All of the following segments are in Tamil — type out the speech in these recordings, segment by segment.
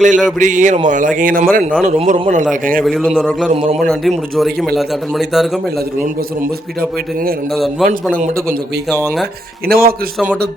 மக்களே எல்லாரும் எப்படி இருக்கீங்க? ரொம்ப நல்லா இருக்கீங்க. நம்ம நானும் ரொம்ப நல்லா இருக்கேங்க. வெளியில் வந்தவர்களுக்குலாம் ரொம்ப நன்றி. முடிஞ்ச வரைக்கும் எல்லாத்தையும் அட்டன் பண்ணி தான் இருக்கும். எல்லாத்துக்கும் லோன் ப்ராசஸ் ரொம்ப ஸ்பீடாக போயிட்டு இருக்குங்க. ரெண்டாவது அட்வான்ஸ் பண்ணங்க மட்டும் கொஞ்சம் குயிக்காக வாங்க. இனோவா கிறிஸ்டா மட்டும்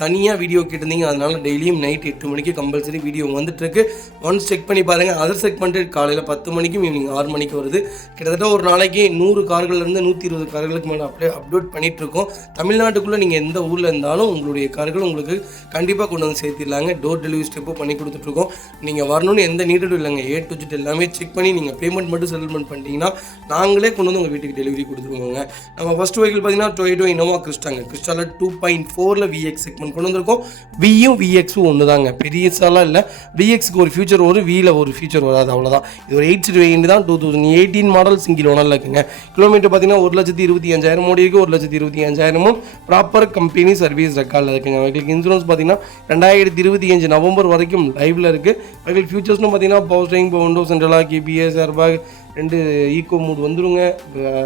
தனியாக வீடியோ கேட்டிருந்தீங்க. அதனால டெய்லியும் நைட் 8 மணிக்கு கம்பல்சரி வீடியோ வந்துட்டுருக்கு. ஒன்ஸ் செக் பண்ணி பாருங்கள். அதர் செக்மெண்ட்டு காலையில் 10 மணிக்கும் ஈவினிங் 6 மணிக்கு வருது. கிட்டத்தட்ட ஒரு நாளைக்கு 100 கார்கள்லேருந்து 120 கார்களுக்கு மேலே அப்டேட் பண்ணிகிட்ருக்கோம். தமிழ்நாட்டுக்குள்ளே நீங்கள் எந்த ஊரில் இருந்தாலும் உங்களுடைய கார்கள் உங்களுக்கு கண்டிப்பாக கொண்டு வந்து சேர்த்திடலாங்க. டோர் டெலிவரி ஸ்டெப்பும் பண்ணி கொடுத்துட்ருக்கோம். நீங்கள் வரணும்னு எந்த நீடும் இல்லைங்க. A to Z எல்லாமே செக் பண்ணி நீங்கள் பேமெண்ட் மட்டும் செட்டில்மெண்ட் பண்ணிட்டீங்கன்னா நாங்களே கொண்டு வந்து உங்கள் வீட்டுக்கு டெலிவரி கொடுத்துருவோங்க. நம்ம ஃபஸ்ட் வெஹிக்கிள் பார்த்தீங்கன்னா டொயோட்டோ இனோவா கிறிஸ்டாங்க. கிறிஸ்டாவில் 2.4 VX செக்மெண்ட் கொண்டு வந்திருக்கோம். வியும் விஎக்ஸும் ஒன்று தாங்க, பெரியசாலாம் இல்லை. விஎக்ஸுக்கு ஒரு ஃபியூச்சர் வரும், வியில் ஒரு ஃபியூச்சர் வராது, அவ்வளோதான். இது ஒரு 8 சீட் வேரியன்ட் தான். 2018 மாடல் சிங்கிள் ஓனரில் இருக்குங்க. கிலோமீட்டர் பார்த்தீங்கன்னா 1,25,000 ஓடி இருக்குது. 1,25,000 ப்ராப்பர் கம்பெனி சர்வீஸ் ரெக்கார்டில் இருக்குங்க. வெஹிக்கிளுக்கு இன்சூரன்ஸ் பார்த்தீங்கன்னா 2025 நவம்பர் வரைக்கும் லைவில் இருக்குது. வெஹிக்கிள் ஃபியூச்சர்ஸ்னு பார்த்தீங்கன்னா power steering, window central lock, KBS, airbag, 2 eco mode வந்துருங்க.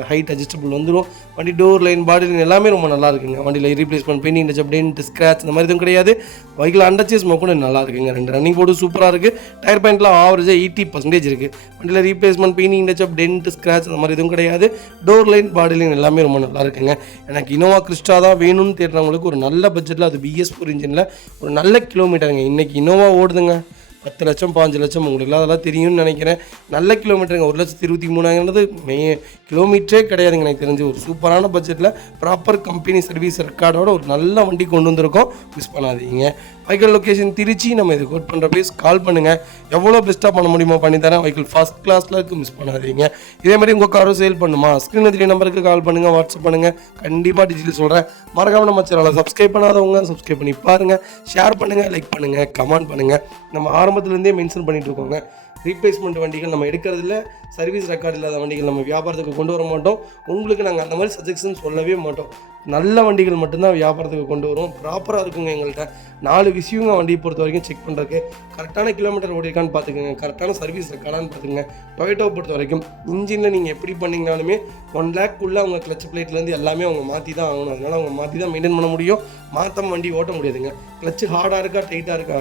ஹைட் அட்ஜஸ்டபிள் வந்துடும். வண்டி டோர் லைன், பாடி லைன் எல்லாமே ரொம்ப நல்லா இருக்குங்க. வண்டியில் replacement, painting touch, dent, scratch இந்த மாதிரி எதுவும் கிடையாது. வெஹிக்கிள் அண்டர்ச்சேஸ் கூட நல்லா இருக்குங்க. 2 ரன்னிங் போர்டு சூப்பராக இருக்குது. டயர் பாயிண்ட்லாம் ஆவரேஜாக 80% இருக்குது. வண்டியில் replacement, painting touch, dent, scratch அந்த மாதிரி எதுவும் கிடையாது. டோர் லைன், பாடி லைன் எல்லாமே ரொம்ப நல்லா இருக்குங்க. எனக்கு இனோவா கிறிஸ்டா தான் வேணும்னு தேடுறவங்களுக்கு ஒரு நல்ல பட்ஜெட்டில், அது BS4 இன்ஜினில் ஒரு நல்ல கிலோமீட்டருங்க. இன்றைக்கி இனோவா ஓடுதுங்க 10 லட்சம் 5 லட்சம், உங்களுக்குலாம் அதெல்லாம் தெரியும்னு நினைக்கிறேன். நல்ல கிலோமீட்டருங்க. 1,23,000 கிலோமீட்டரே கிடையாதுங்க. எனக்கு தெரிஞ்சு ஒரு சூப்பரான பட்ஜெட்டில் ப்ராப்பர் கம்பெனி சர்வீஸ் ரெக்கார்டோட ஒரு நல்ல வண்டி கொண்டு வந்திருக்கோம். மிஸ் பண்ணாதீங்க. Vehicle location Trichy. நம்ம இது கோட் பண்ணுற ப்ளேஸ். கால் பண்ணுங்கள். எவ்வளோ பெஸ்ட்டாக பண்ண முடியுமோ பண்ணித்தரேன். வெஹிக்கிள் ஃபஸ்ட் கிளாஸில் இருக்குது, மிஸ் பண்ணாதீங்க. இதே மாதிரி உங்கள் காரும் சேல் பண்ணுமா? ஸ்க்ரீனில் 3 நம்பருக்கு கால் பண்ணுங்கள், வாட்ஸ்அப் பண்ணுங்கள். கண்டிப்பாக டீட்டெயில் சொல்கிறேன். மறக்காமல் நம்ம சேனலை சப்ஸ்கிரைப் பண்ணாதவங்க சப்ஸ்கிரைப் பண்ணி பாருங்கள். ஷேர் பண்ணுங்கள், லைக் பண்ணுங்கள், கமெண்ட் பண்ணுங்கள். நம்ம ஆரம்பத்துலேருந்தே மென்ஷன் பண்ணிகிட்டு இருக்கோங்க. ரீப்ளேஸ்மெண்ட் வண்டிகள் நம்ம எடுக்கிறதுல சர்வீஸ் ரெக்கார்டு இல்லாத வண்டிகள் நம்ம வியாபாரத்துக்கு கொண்டு வர மாட்டோம். உங்களுக்கு நாங்கள் அந்த மாதிரி சஜஷன் சொல்லவே மாட்டோம். நல்ல வண்டிகள் மட்டும்தான் வியாபாரத்துக்கு கொண்டு வரும். ப்ராப்பராக இருக்குங்க. எங்கள்கிட்ட 4 விஷயங்க வண்டியை பொறுத்த வரைக்கும் செக் பண்ணுறதுக்கு. கரெக்டான கிலோமீட்டர் ஓடிருக்கான்னு பார்த்துக்கோங்க, கரெக்டான சர்வீஸ் ரெக்கார்டான்னு பார்த்துக்கோங்க. டொயோட்டோவை பொறுத்த வரைக்கும் இன்ஜினில் நீங்கள் எப்படி பண்ணிங்கனாலுமே 1 லேக்குள்ளே அவங்க கிளச் பிளேட்லேருந்து எல்லாமே அவங்க மாற்றி தான் ஆகணும். அதனால் அவங்க மாற்றி தான் மெயின்டைன் பண்ண முடியும். மாற்றம் வண்டி ஓட்ட முடியாதுங்க. கிளச்சு ஹார்டாக இருக்கா, டைட்டாக இருக்கா,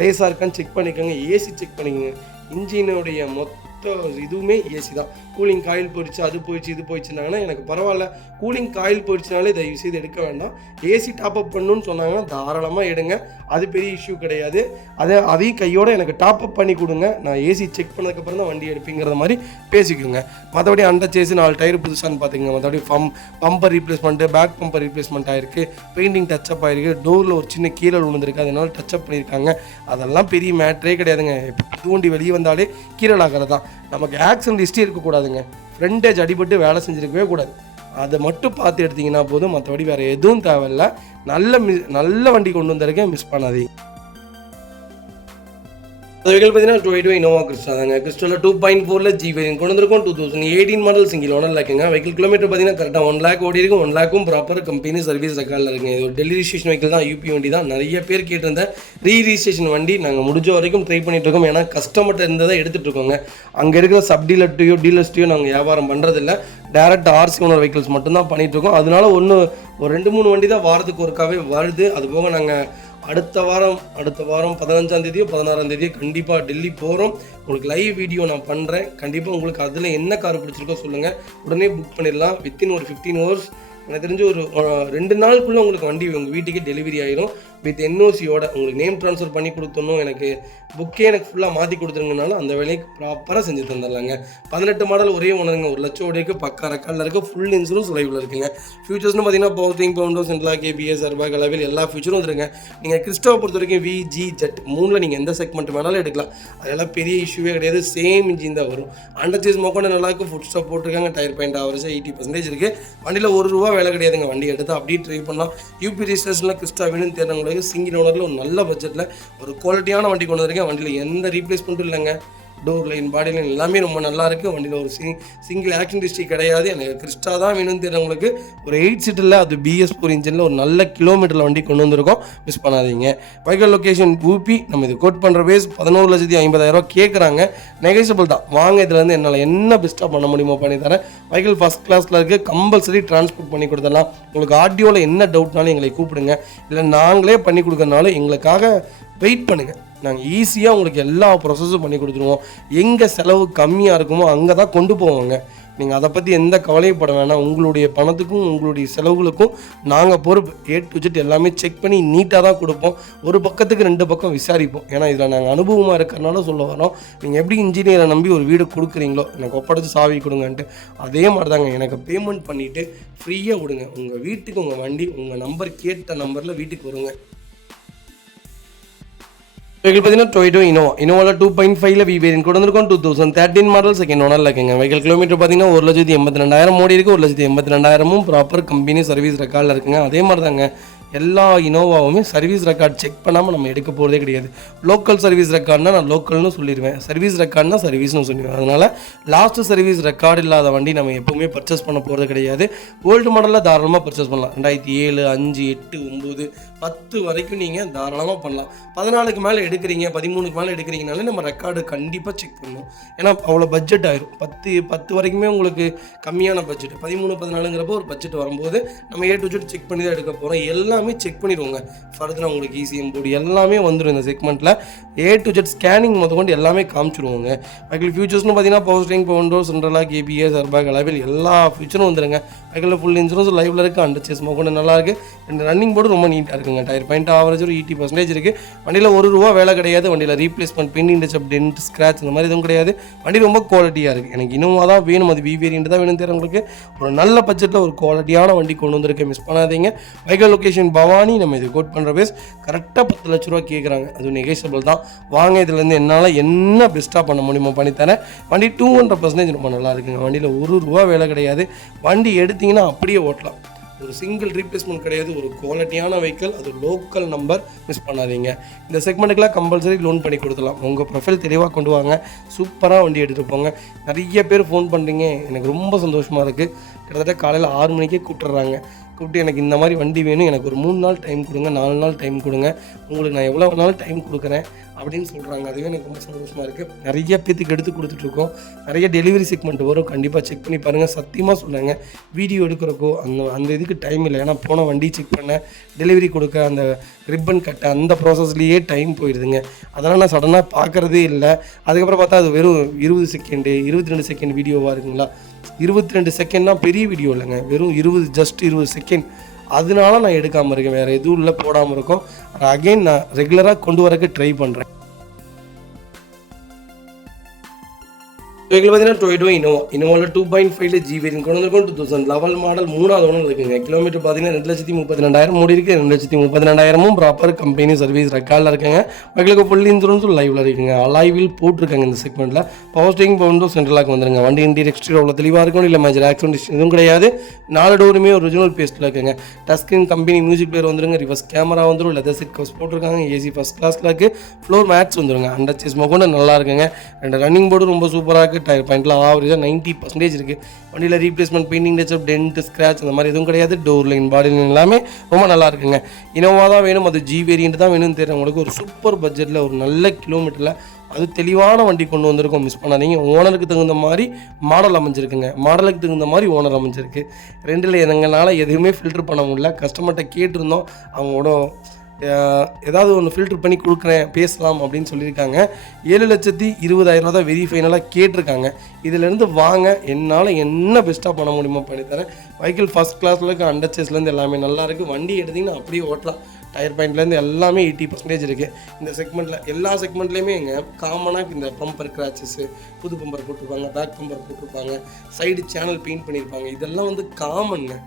லேஸாக இருக்கான்னு செக் பண்ணிக்கோங்க. ஏசி செக் பண்ணிக்கோங்க. இன்ஜினுடைய மொத்த இதுவுமே ஏசி தான். கூலிங் காயில் போயிடுச்சு, அது போயிடுச்சு, இது போயிடுச்சுனாங்கன்னா எனக்கு பரவாயில்ல. கூலிங் காயில் போயிடுச்சுனாலே தயவு செய்து எடுக்க வேண்டாம். ஏசி டாப்அப் பண்ணணுன்னு சொன்னாங்கன்னா தாராளமாக எடுங்க, அது பெரிய இஷ்யூ கிடையாது. அதையும் கையோடு எனக்கு டாப்அப் பண்ணி கொடுங்க, நான் ஏசி செக் பண்ணதுக்கப்புறம் தான் வண்டி எடுப்பீங்கிறத மாதிரி பேசிக்கோங்க. மற்றபடி அண்டர் சேஸு 4 டயர் புதுசான்னு பார்த்துக்கோங்க. மற்றபடி bumper replacement, back bumper replacement ஆகிருக்கு, பெயிண்டிங் டச்சப் ஆகிருக்கு, டோரில் ஒரு சின்ன கீழே விழுந்திருக்கு, அதனால டச்சப் பண்ணியிருக்காங்க. அதெல்லாம் பெரிய மேட்ரே கிடையாதுங்க. புது வண்டி வெளியே வந்தாலே கீழே ஆகிறது தான். நமக்கு ஆக்சிடென்ட் ஹிஸ்ட்ரி இருக்கக்கூடாதுங்க. ஃப்ரண்டேஜ் அடிபட்டு வேலை செஞ்சுருக்கவே கூடாது. அதை மட்டும் பார்த்து எடுத்திங்கன்னா போதும். மற்றபடி வேறு எதுவும் தேவையில்லை. நல்ல வண்டி கொண்டு வந்திருக்கேன், மிஸ் பண்ணாதீங்க. வெஹிக்கிள் பார்த்தீங்கன்னா டொயோட்டோ இனோவா கிறிஸ்டா தாங்க. கிறிஸ்டாவில் 2.4 G வேரியன்ட் கொண்டு வந்திருக்கோம். 2018 மாடல் சிங்கிள் ஓனரில் இருக்குங்க. வெஹிக்கிள் கிலோமீட்டர் பார்த்தீங்கன்னா கரெக்டாக 1 லேக் ஓடி இருக்கும். 1 லேக்கும் ப்ராப்பர் கம்பெனி சர்வீஸ் ரெக்கார்டில் இருக்குங்க. இது ஒரு டெல்லி ரிஜிஸ்ட்ரேஷன் வெஹிக்கிள் தான், UP வண்டி தான். நிறைய பேர் கேட்டிருந்த ரீரிஜிஸ்ட்ரேஷன் வண்டி நாங்கள் முடிஞ்ச வரைக்கும் ட்ரை பண்ணிட்டு இருக்கோம். ஏன்னா கஸ்டமர்கிட்ட இருந்ததை எடுத்துகிட்டு இருக்கோங்க. அங்கே இருக்கிற சப் டீலர்ட்டையோ டீலர்ஸ்ட்டையோ நாங்கள் வியாபாரம் பண்ணுறதில்ல. டேரக்ட் RC ஓனர் வெஹிக்கிள்ஸ் மட்டும்தான் பண்ணிகிட்டு இருக்கோம். அதனால ஒரு 2-3 வண்டி தான் வாரத்துக்கு ஒருக்காவே வருது. அது போக நாங்கள் அடுத்த வாரம் 15ஆம் தேதியோ 16ஆம் தேதியோ கண்டிப்பாக டெல்லி போகிறோம். உங்களுக்கு லைவ் வீடியோ நான் பண்ணுறேன். கண்டிப்பாக உங்களுக்கு அதில் என்ன கார் பிடிச்சிருக்கோ சொல்லுங்கள், உடனே புக் பண்ணிடலாம். வித்தின் ஒரு 15 hours, எனக்கு தெரிஞ்சு ஒரு 2 நாளுக்குள்ளே உங்களுக்கு வண்டி உங்கள் வீட்டுக்கே டெலிவரி ஆகிடும். வித் NOCயோட உங்களுக்கு நேம் ட்ரான்ஸ்ஃபர் பண்ணி கொடுத்துடணும். எனக்கு புக்கே எனக்கு ஃபுல்லாக மாற்றி கொடுத்துருங்கனால அந்த வேலைக்கு ப்ராப்பராக செஞ்சு தந்துடலாங்க. 18 மாடல் ஒரே ஓனருங்க. 1 லட்சம் ஓடிக்கு பக்கா ரெக்கார்டில் இருக்குது. ஃபுல் இன்சூரன்ஸ் லைவில் இருக்குங்க. ஃபியூச்சர்ஸ்னு பார்த்தீங்கன்னா power steering, window central lock, KBS, airbag, alloy wheel எல்லா ஃபியூச்சரும் வந்துருங்க. நீங்கள் கிறிஸ்டாவை பொறுத்த வரைக்கும் VG-Z 3ல் நீங்கள் எந்த செக்மெண்ட் வேணாலும் எடுக்கலாம். அதெல்லாம் பெரிய இஷ்யூவே கிடையாது. சேம் இன்ஜின் தான் வரும். அண்டர் சேஸ் மோக்கோட நல்லா இருக்குது. ஃபுட் ஸ்டாப் போட்டிருக்காங்க. டயர் பாயிண்ட் ஆவரேஜாக 80% இருக்குது. வண்டியில் ₹1 வேலை கிடையாதுங்க. வண்டி எடுத்து அப்படியே ட்ரை பண்ணலாம். UP ரிஜிஸ்ட்ரேஷனில் கிறிஸ்டா வேணும்னு தேடுறவங்களுக்கு சிங்கிள் ஓனரில் ஒரு நல்ல பட்ஜெட்டில் ஒரு குவாலிட்டியான வண்டி கொண்டு வந்திருக்கேன். வண்டியில் எந்த ரீப்ளேஸ்மெண்ட்டும் இல்லைங்க. டோர் லைன், பாடி லைன் எல்லாமே ரொம்ப நல்லா இருக்குது. வண்டியில் ஒரு சிங்கிள் ஆக்ஷன் ஹிஸ்ட்ரி கிடையாது. எனக்கு கிறிஸ்டா தான் வேணும்னு தெரிஞ்சவங்களுக்கு ஒரு 8 சீட்டில், அது BS4 இன்ஜினில் ஒரு நல்ல கிலோமீட்டரில் வண்டி கொண்டு வந்திருக்கோம். மிஸ் பண்ணாதீங்க. Vehicle location UP. நம்ம இது கோட் பண்ணுற பேஸ் 11,50,000 கேட்குறாங்க. நெகோசியபிள் தான். வாங்க, இதுலேருந்து என்னால் என்ன பெஸ்ட்டாக பண்ண முடியுமோ பண்ணி தரேன். வெஹிக்கிள் ஃபஸ்ட் கிளாஸில் இருக்குது. கம்பல்சரி டிரான்ஸ்போர்ட் பண்ணி கொடுத்துடலாம். உங்களுக்கு RTOவில் என்ன டவுட்னாலும் எங்களை கூப்பிடுங்க. இல்லை நாங்களே பண்ணி கொடுக்கறனாலும் எங்களுக்காக வெயிட் பண்ணுங்கள். நாங்கள் ஈஸியாக உங்களுக்கு எல்லா ப்ரொசஸும் பண்ணி கொடுத்துருவோம். எங்கே செலவு கம்மியாக இருக்குமோ அங்கே தான் கொண்டு போவோங்க. நீங்கள் அதை பற்றி எந்த கவலைப்பட வேணாம். உங்களுடைய பணத்துக்கும் உங்களுடைய செலவுகளுக்கும் நாங்கள் பொறுப்பு. A to Z எல்லாமே செக் பண்ணி நீட்டாக தான் கொடுப்போம். ஒரு பக்கத்துக்கு 2 பக்கம் விசாரிப்போம். ஏன்னா இதில் நாங்கள் அனுபவமாக இருக்கிறனால சொல்ல வரோம். நீங்கள் எப்படி இன்ஜினியரை நம்பி ஒரு வீடு கொடுக்குறீங்களோ, எனக்கு ஒப்படைச்சு சாவி கொடுங்கன்ட்டு, அதே மாதிரி தாங்க எனக்கு பேமெண்ட் பண்ணிவிட்டு ஃப்ரீயாக விடுங்க. உங்கள் வீட்டுக்கு உங்கள் வண்டி உங்கள் நம்பர் கேட்ட நம்பரில் வீட்டுக்கு வருங்க. வெஹிக்கிள் பார்த்தீங்கன்னா டொயோட்டோ இனோவாவில் 2.5ல வி வேரியன்ட் கொண்டு வந்திருக்கோம். 2013 மாடல் செகண்ட் ஓனரில் இருக்குங்க. வெஹிக்கிள் கிலோமீட்டர் பார்த்தீங்கன்னா 1,82,000 ஓடி இருக்குது. 1,82,000 ப்ராப்பர் கம்பெனி சர்வீஸ் ரெக்கார்டில் இருக்குங்க. அதே மாதிரி தாங்க எல்லா இனோவாவுமே சர்வீஸ் ரெக்கார்ட் செக் பண்ணாமல் நம்ம எடுக்க போகிறதே கிடையாது. லோக்கல் சர்வீஸ் ரெக்கார்ட்னா நான் லோக்கல்னு சொல்லிடுவேன், சர்வீஸ் ரெக்கார்ட்னா சர்வீஸ்னு சொல்லிடுவேன். அதனால் லாஸ்ட்டு சர்வீஸ் ரெக்கார்டு இல்லாத வண்டி நம்ம எப்போவுமே பர்ச்சேஸ் பண்ண போகிறது கிடையாது. ஓல்டு மாடலில் தாராளமாக பர்ச்சேஸ் பண்ணலாம். 2007, 5, 8, 9, 10 வரைக்கும் நீங்கள் தாராளமாக பண்ணலாம். 14க்கு மேலே எடுக்கிறீங்க, 13க்கு மேலே எடுக்கிறீங்கனாலே நம்ம ரெக்கார்டு கண்டிப்பாக செக் பண்ணணும். ஏன்னா அவ்வளோ பட்ஜெட் ஆயிரும். 10 வரைக்குமே உங்களுக்கு கம்மியான பட்ஜெட். 13, 14ங்கிறப்போ ஒரு பட்ஜெட் வரும்போது நம்ம A to Z செக் பண்ணி தான் எடுக்க போகிறோம். எல்லாமே செக் பண்ணிடுவோங்க. ஃபர்தராக உங்களுக்கு ECM போர்டு எல்லாமே வந்துடும் இந்த செக்மெண்ட்டில். A to Z ஸ்கேனிங் முதற்கொண்டு எல்லாமே காமிச்சிடுவோங்க. வெஹிக்கிள் ஃபியூச்சர்ஸ்னு பார்த்தீங்கன்னா power steering, power windows, central lock ABS, airbag, alloy wheel எல்லா ஃபியூச்சரும் வந்துருங்க. வெஹிக்கிள் ஃபுல் இன்சூரன்ஸ் லைவில் இருக்குது. அண்டர் சேஸ் கொண்டு நல்லாயிருக்கு. ரன்னிங் போர்டு ரொம்ப நீட்டாக இருக்குங்க. டயர் பாயிண்ட் ஆவரேஜ் ஒரு 80% இருக்குது. வண்டியில் ₹1 வேலை கிடையாது. வண்டியில் replacement, painting touch up, dent, scratch இந்த மாதிரி எதுவும் கிடையாது. வண்டி ரொம்ப குவாலிட்டியாக இருக்குது. எனக்கு இன்னும் தான் வேணும், அது வி வேரியன்ட் தான் வேணும் உங்களுக்கு. ஒரு நல்ல பட்ஜெட்டில் ஒரு குவாலிட்டியான வண்டி கொண்டு வந்திருக்கேன், மிஸ் பண்ணாதீங்க. Vehicle location Bhavani. நம்ம இது கோட் பண்ணுற பேஸ் கரெக்டாக 10 லட்ச ரூபா கேட்குறாங்க. அது நெகோஷியபிள் தான். வாங்க, இதுலேருந்து என்னால் என்ன பெஸ்ட்டாக பண்ண முடியுமோ பண்ணித்தரேன். வண்டி 200% ரொம்ப நல்லா இருக்குங்க. வண்டியில் ₹1 வேலை கிடையாது. வண்டி எடுத்திங்கன்னா அப்படியே ஓட்டலாம். ஒரு சிங்கிள் ரீப்ளேஸ்மெண்ட் கிடையாது. ஒரு குவாலிட்டியான வெஹிக்கிள், அது லோக்கல் நம்பர், மிஸ் பண்ணாதீங்க. இந்த செக்மெண்ட்டுக்கெலாம் கம்பல்சரி லோன் பண்ணி கொடுத்துலாம். உங்கள் ப்ரொஃபைல் தெளிவாக கொண்டு வாங்க, சூப்பராக வண்டி எடுத்துகிட்டு போங்க. நிறைய பேர் ஃபோன் பண்ணுறீங்க, எனக்கு ரொம்ப சந்தோஷமாக இருக்குது. கிட்டத்தட்ட காலையில் 6 மணிக்கே கூப்பிட்டுறாங்க. கூப்பிட்டு எனக்கு இந்த மாதிரி வண்டி வேணும், எனக்கு ஒரு 3 நாள் டைம் கொடுங்க, 4 நாள் டைம் கொடுங்க, உங்களுக்கு நான் எவ்வளோ நாள் டைம் கொடுக்குறேன் அப்படின்னு சொல்கிறாங்க. அதுவே எனக்கு ரொம்ப சந்தோஷமாக இருக்குது. நிறைய பேத்துக்கு எடுத்து கொடுத்துட்ருக்கோம். நிறைய டெலிவரி செக்மெண்ட் வரும், கண்டிப்பாக செக் பண்ணி பாருங்கள். சத்தியமாக சொல்லுங்க, வீடியோ எடுக்கிறக்கோ அந்த இதுக்கு டைம் இல்லை. ஏன்னா போன வண்டி செக் பண்ண, டெலிவரி கொடுக்க, அந்த ரிப்பன் கட்ட, அந்த ப்ராசஸ்லேயே டைம் போயிடுதுங்க. அதனால் நான் சடனாக பார்க்குறதே இல்லை. அதுக்கப்புறம் பார்த்தா அது வெறும் 20 செகண்டு 22 செகண்ட் வீடியோவாக இருக்குங்களா. 22 செகண்ட்னா பெரிய வீடியோ இல்லைங்க, வெறும் 20 செகண்ட். அதனால நான் எடுக்காமல் இருக்கேன், வேறு எதுவும் இல்லை, போடாமல் இருக்கோம். அகைன் நான் ரெகுலராக கொண்டு வரக்கு ட்ரை பண்ணுறேன். வெஹிக்கிள் பார்த்தீங்கன்னா டொயோட்டோ இனோவாவில் 2.5ல ஜி வேரியன்ட் கொண்டு வந்திருக்கோம். 2011 மாடல் 3வது ஓனர் இருக்குங்க. கிலோமீட்டர் பார்த்தீங்கன்னா 2,32,000 ஓடி இருக்குது. 2,32,000 ப்ராப்பர் கம்பெனி சர்வீஸ் ரெக்கார்டில் இருக்குங்க. வெஹிக்கிளுக்கு ஃபுல் இன்சூரன்ஸும் லைவில் இருக்குங்க. அலாய்வில் போட்டிருக்காங்க இந்த செக்மெண்ட்டில். பவர் ஸ்டீரிங், பவர் விண்டோஸ், சென்ட்ரலாக வந்துருங்க. வண்டி இன்டீரியர் எக்ஸ்டீரியர் அவ்வளோ தெளிவாக இருக்கும். இல்லை மேஜர் ஆக்சிடென்ட் எதுவும் கிடையாது. 4 டோருமே ஒரிஜினல் பேஸ்ட்டில் இருக்குங்க. Touch screen company music player வந்துருங்க. ரிவர்ஸ் கேமரா வந்துடும். லெதர் சீட் கவர்ஸ் போட்டிருக்காங்க. ஏசி ஃபஸ்ட் கிளாஸில் இருக்குது. ஃப்ளோர் மேட்ஸ் வந்துருங்க. அண்டர் சேஸ் கொண்டு நல்லா இருக்குங்க. 2 ரன்னிங் போர்டு ரொம்ப சூப்பராக இருக்குது. டயர் பாயிண்ட்ல ஆவரேஜாக 90% இருக்குது. வண்டியில் replacement, painting touch up, dent, scratch அந்த மாதிரி எதுவும் கிடையாது. டோர் லைன், பாடி லைன் எல்லாமே ரொம்ப நல்லா இருக்குங்க. இனோவா தான் வேணும், அது ஜி வேரியன்ட் தான் வேணும்னு தெரியுறவங்களுக்கு ஒரு சூப்பர் பட்ஜெட்டில் ஒரு நல்ல கிலோமீட்டரில் அது தெளிவான வண்டி கொண்டு வந்திருக்கோம், மிஸ் பண்ணாதீங்க. ஓனருக்கு தகுந்த மாதிரி மாடல் அமைஞ்சிருக்குங்க, மாடலுக்கு தகுந்த மாதிரி ஓனர் அமைஞ்சிருக்கு. ரெண்டில் எங்களால் எதுவுமே ஃபில்டர் பண்ண முடியல. கஸ்டமர்கிட்ட கேட்டிருந்தோம், அவங்களோட ஏதாவது ஒன்று ஃபில்டர் பண்ணி கொடுக்குறேன் பேசலாம் அப்படின்னு சொல்லியிருக்காங்க. 7,20,000 தான் வெரி ஃபைனலாக கேட்டிருக்காங்க. இதிலேருந்து வாங்க, என்னால் என்ன பெஸ்ட்டாக பண்ண முடியுமோ பண்ணித்தரேன். வெஹிக்கிள் ஃபஸ்ட் கிளாஸில் இருக்க, அண்டர் சேஸ்லேருந்து எல்லாமே நல்லா இருக்குது. வண்டி எடுத்திங்கன்னா அப்படியே ஓட்டலாம். டயர் பாயிண்ட்லேருந்து எல்லாமே 80% இருக்குது. இந்த செக்மெண்ட்டில் எல்லா செக்மெண்ட்லேயுமே எங்க காமனாக இந்த பம்பர் கிராச்சஸ்ஸு, புது பம்பர் போட்டிருப்பாங்க, பேக் பம்பர் போட்டிருப்பாங்க, சைடு சேனல் பெயிண்ட் பண்ணியிருப்பாங்க. இதெல்லாம் வந்து காமனுங்க.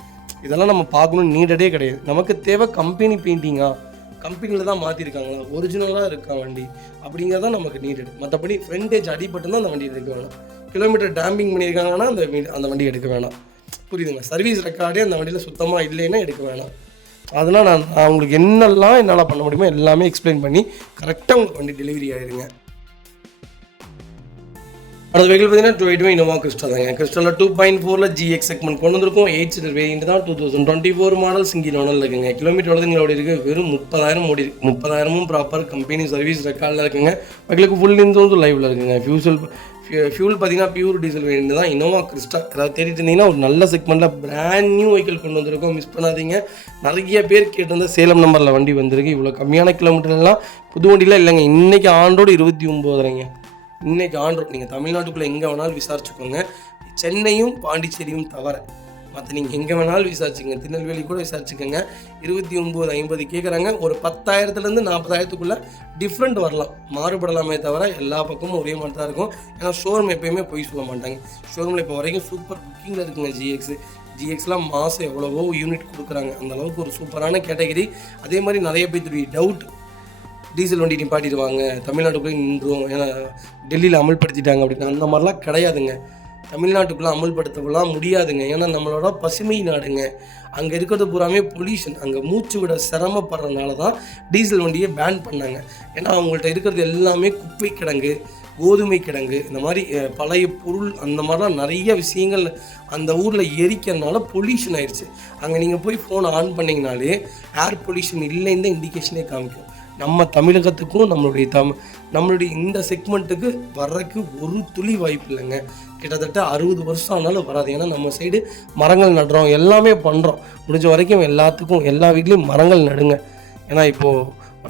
இதெல்லாம் நம்ம பார்க்கணும்னு நீடடே கிடையாது. நமக்கு தேவை கம்பெனி பெயிண்டிங்காக, கம்பெனியில் தான் மாற்றிருக்காங்களா, ஒரிஜினலாக இருக்கா வண்டி அப்படிங்கிறதான் நமக்கு நீடட். மற்றபடி ஃப்ரண்டேஜ் அடிபட்டு தான் அந்த வண்டி எடுக்க வேணாம். கிலோமீட்டர் டேம்பிங் பண்ணியிருக்காங்கன்னா அந்த வண்டி எடுக்க வேணாம். புரியுதுங்க. சர்வீஸ் ரெக்கார்டே அந்த வண்டியில் சுத்தமாக இல்லைன்னா எடுக்க வேணாம். அதனால் நான் உங்களுக்கு என்னெல்லாம் என்னால் பண்ண முடியுமோ எல்லாமே எக்ஸ்பிளைன் பண்ணி கரெக்டாக உங்களுக்கு வண்டி டெலிவரி ஆகிடுங்க. அடுத்த வெஹிக்கிள் பார்த்தீங்கன்னா டொயோட்டோ இனோவா கிறிஸ்டா தாங்க. கிறிஸ்டாவில் 2.4ல GX செக்மெண்ட் கொண்டு வந்திருக்கும். 8 சீட்டர் வேரியன்ட் தான். 2024 மாடல் சிங்கிள் ஓனரில் இருக்குங்க. கிலோமீட்டர் எவ்வளோ ஓடி இருக்குது, வெறும் 30,000 ஓடி இருக்குது. 30,000 ப்ராப்பர் கம்பெனி சர்வீஸ் ரெக்கார்டில் இருக்குங்க. வெஹிக்கிளுக்கு ஃபுல் இன்சூரன்ஸ் லைவில் இருக்குங்க. ஃபியூல் பார்த்தீங்கன்னா பியூர் டீசல் வேரியண்ட் தான். இனோவா கிறிஸ்டா ஏதாவது தேடிட்டு இருந்தீங்கன்னா ஒரு நல்ல செக்மெண்ட்டில் பிராண்ட் நியூ வெஹிக்கிள் கொண்டு வந்திருக்கோம், மிஸ் பண்ணாதீங்க. நிறைய பேர் கேட்டிருந்த சேலம் நம்பரில் வண்டி வந்திருக்கு. இவ்வளோ கம்மியான கிலோமீட்டர்லாம் புது வண்டியில் இல்லைங்க. இன்றைக்கி ஆண்டோடு 29,000ங்க. இன்றைக்கி ஆண்டோடு நீங்கள் தமிழ்நாட்டுக்குள்ளே எங்கே வேணாலும் விசாரிச்சுக்கோங்க, சென்னையும் பாண்டிச்சேரியும் தவிர மற்ற நீங்கள் எங்கே வேணாலும் விசாரிச்சுங்க, திருநெல்வேலி கூட விசாரிச்சுக்கோங்க. 29,50 கேட்குறாங்க. ஒரு 10,000லேருந்து 40,000க்குள்ளே டிஃப்ரெண்ட் வரலாம், மாறுபடலாமே தவிர எல்லா பக்கமும் ஒரே மாதிரி தான் இருக்கும். ஏன்னா ஷோரூம் எப்போயுமே போய் சொல்ல மாட்டாங்க. ஷோரூமில் இப்போ வரைக்கும் சூப்பர் புக்கிங்கில் இருக்குங்க. ஜிஎக்ஸ்லாம் மாதம் எவ்வளவோ யூனிட் கொடுக்குறாங்க, அந்தளவுக்கு ஒரு சூப்பரான கேட்டகரி. அதே மாதிரி நிறைய பேர் டவுட், டீசல் வண்டி நிப்பாட்டிடுவாங்க, தமிழ்நாட்டுக்குள்ளே நின்றும், ஏன்னா டெல்லியில் அமல்படுத்திட்டாங்க அப்படின்னு. அந்த மாதிரிலாம் கிடையாதுங்க. தமிழ்நாட்டுக்குள்ளே அமல்படுத்தலாம் முடியாதுங்க. ஏன்னா நம்மளோட பசுமை நாடுங்க. அங்கே இருக்கிறது பூராமே பொல்யூஷன். அங்கே மூச்சு விட சிரமப்படுறதுனால தான் டீசல் வண்டியை பேன் பண்ணாங்க. ஏன்னா அவங்கள்ட்ட இருக்கிறது எல்லாமே குப்பை கிடங்கு, கோதுமை கிடங்கு, இந்த மாதிரி பழைய பொருள், அந்த மாதிரிலாம் நிறைய விஷயங்கள் அந்த ஊரில் எரிக்கிறதுனால பொல்யூஷன் ஆயிடுச்சு. அங்கே நீங்கள் போய் ஃபோனை ஆன் பண்ணிங்கனாலே ஏர் பொல்யூஷன் இல்லைன்னு தான் இண்டிகேஷனே காமிக்கும். நம்ம தமிழகத்துக்கும் நம்மளுடைய இந்த செக்மெண்ட்டுக்கு வர்றதுக்கு ஒரு துளி வாய்ப்பு இல்லைங்க. கிட்டத்தட்ட 60 வருஷம் ஆனாலும் வராது. ஏன்னா நம்ம சைடு மரங்கள் நடுறோம், எல்லாமே பண்ணுறோம். முடிஞ்ச வரைக்கும் எல்லாத்துக்கும் எல்லா வீட்லேயும் மரங்கள் நடுங்க. ஏன்னா இப்போது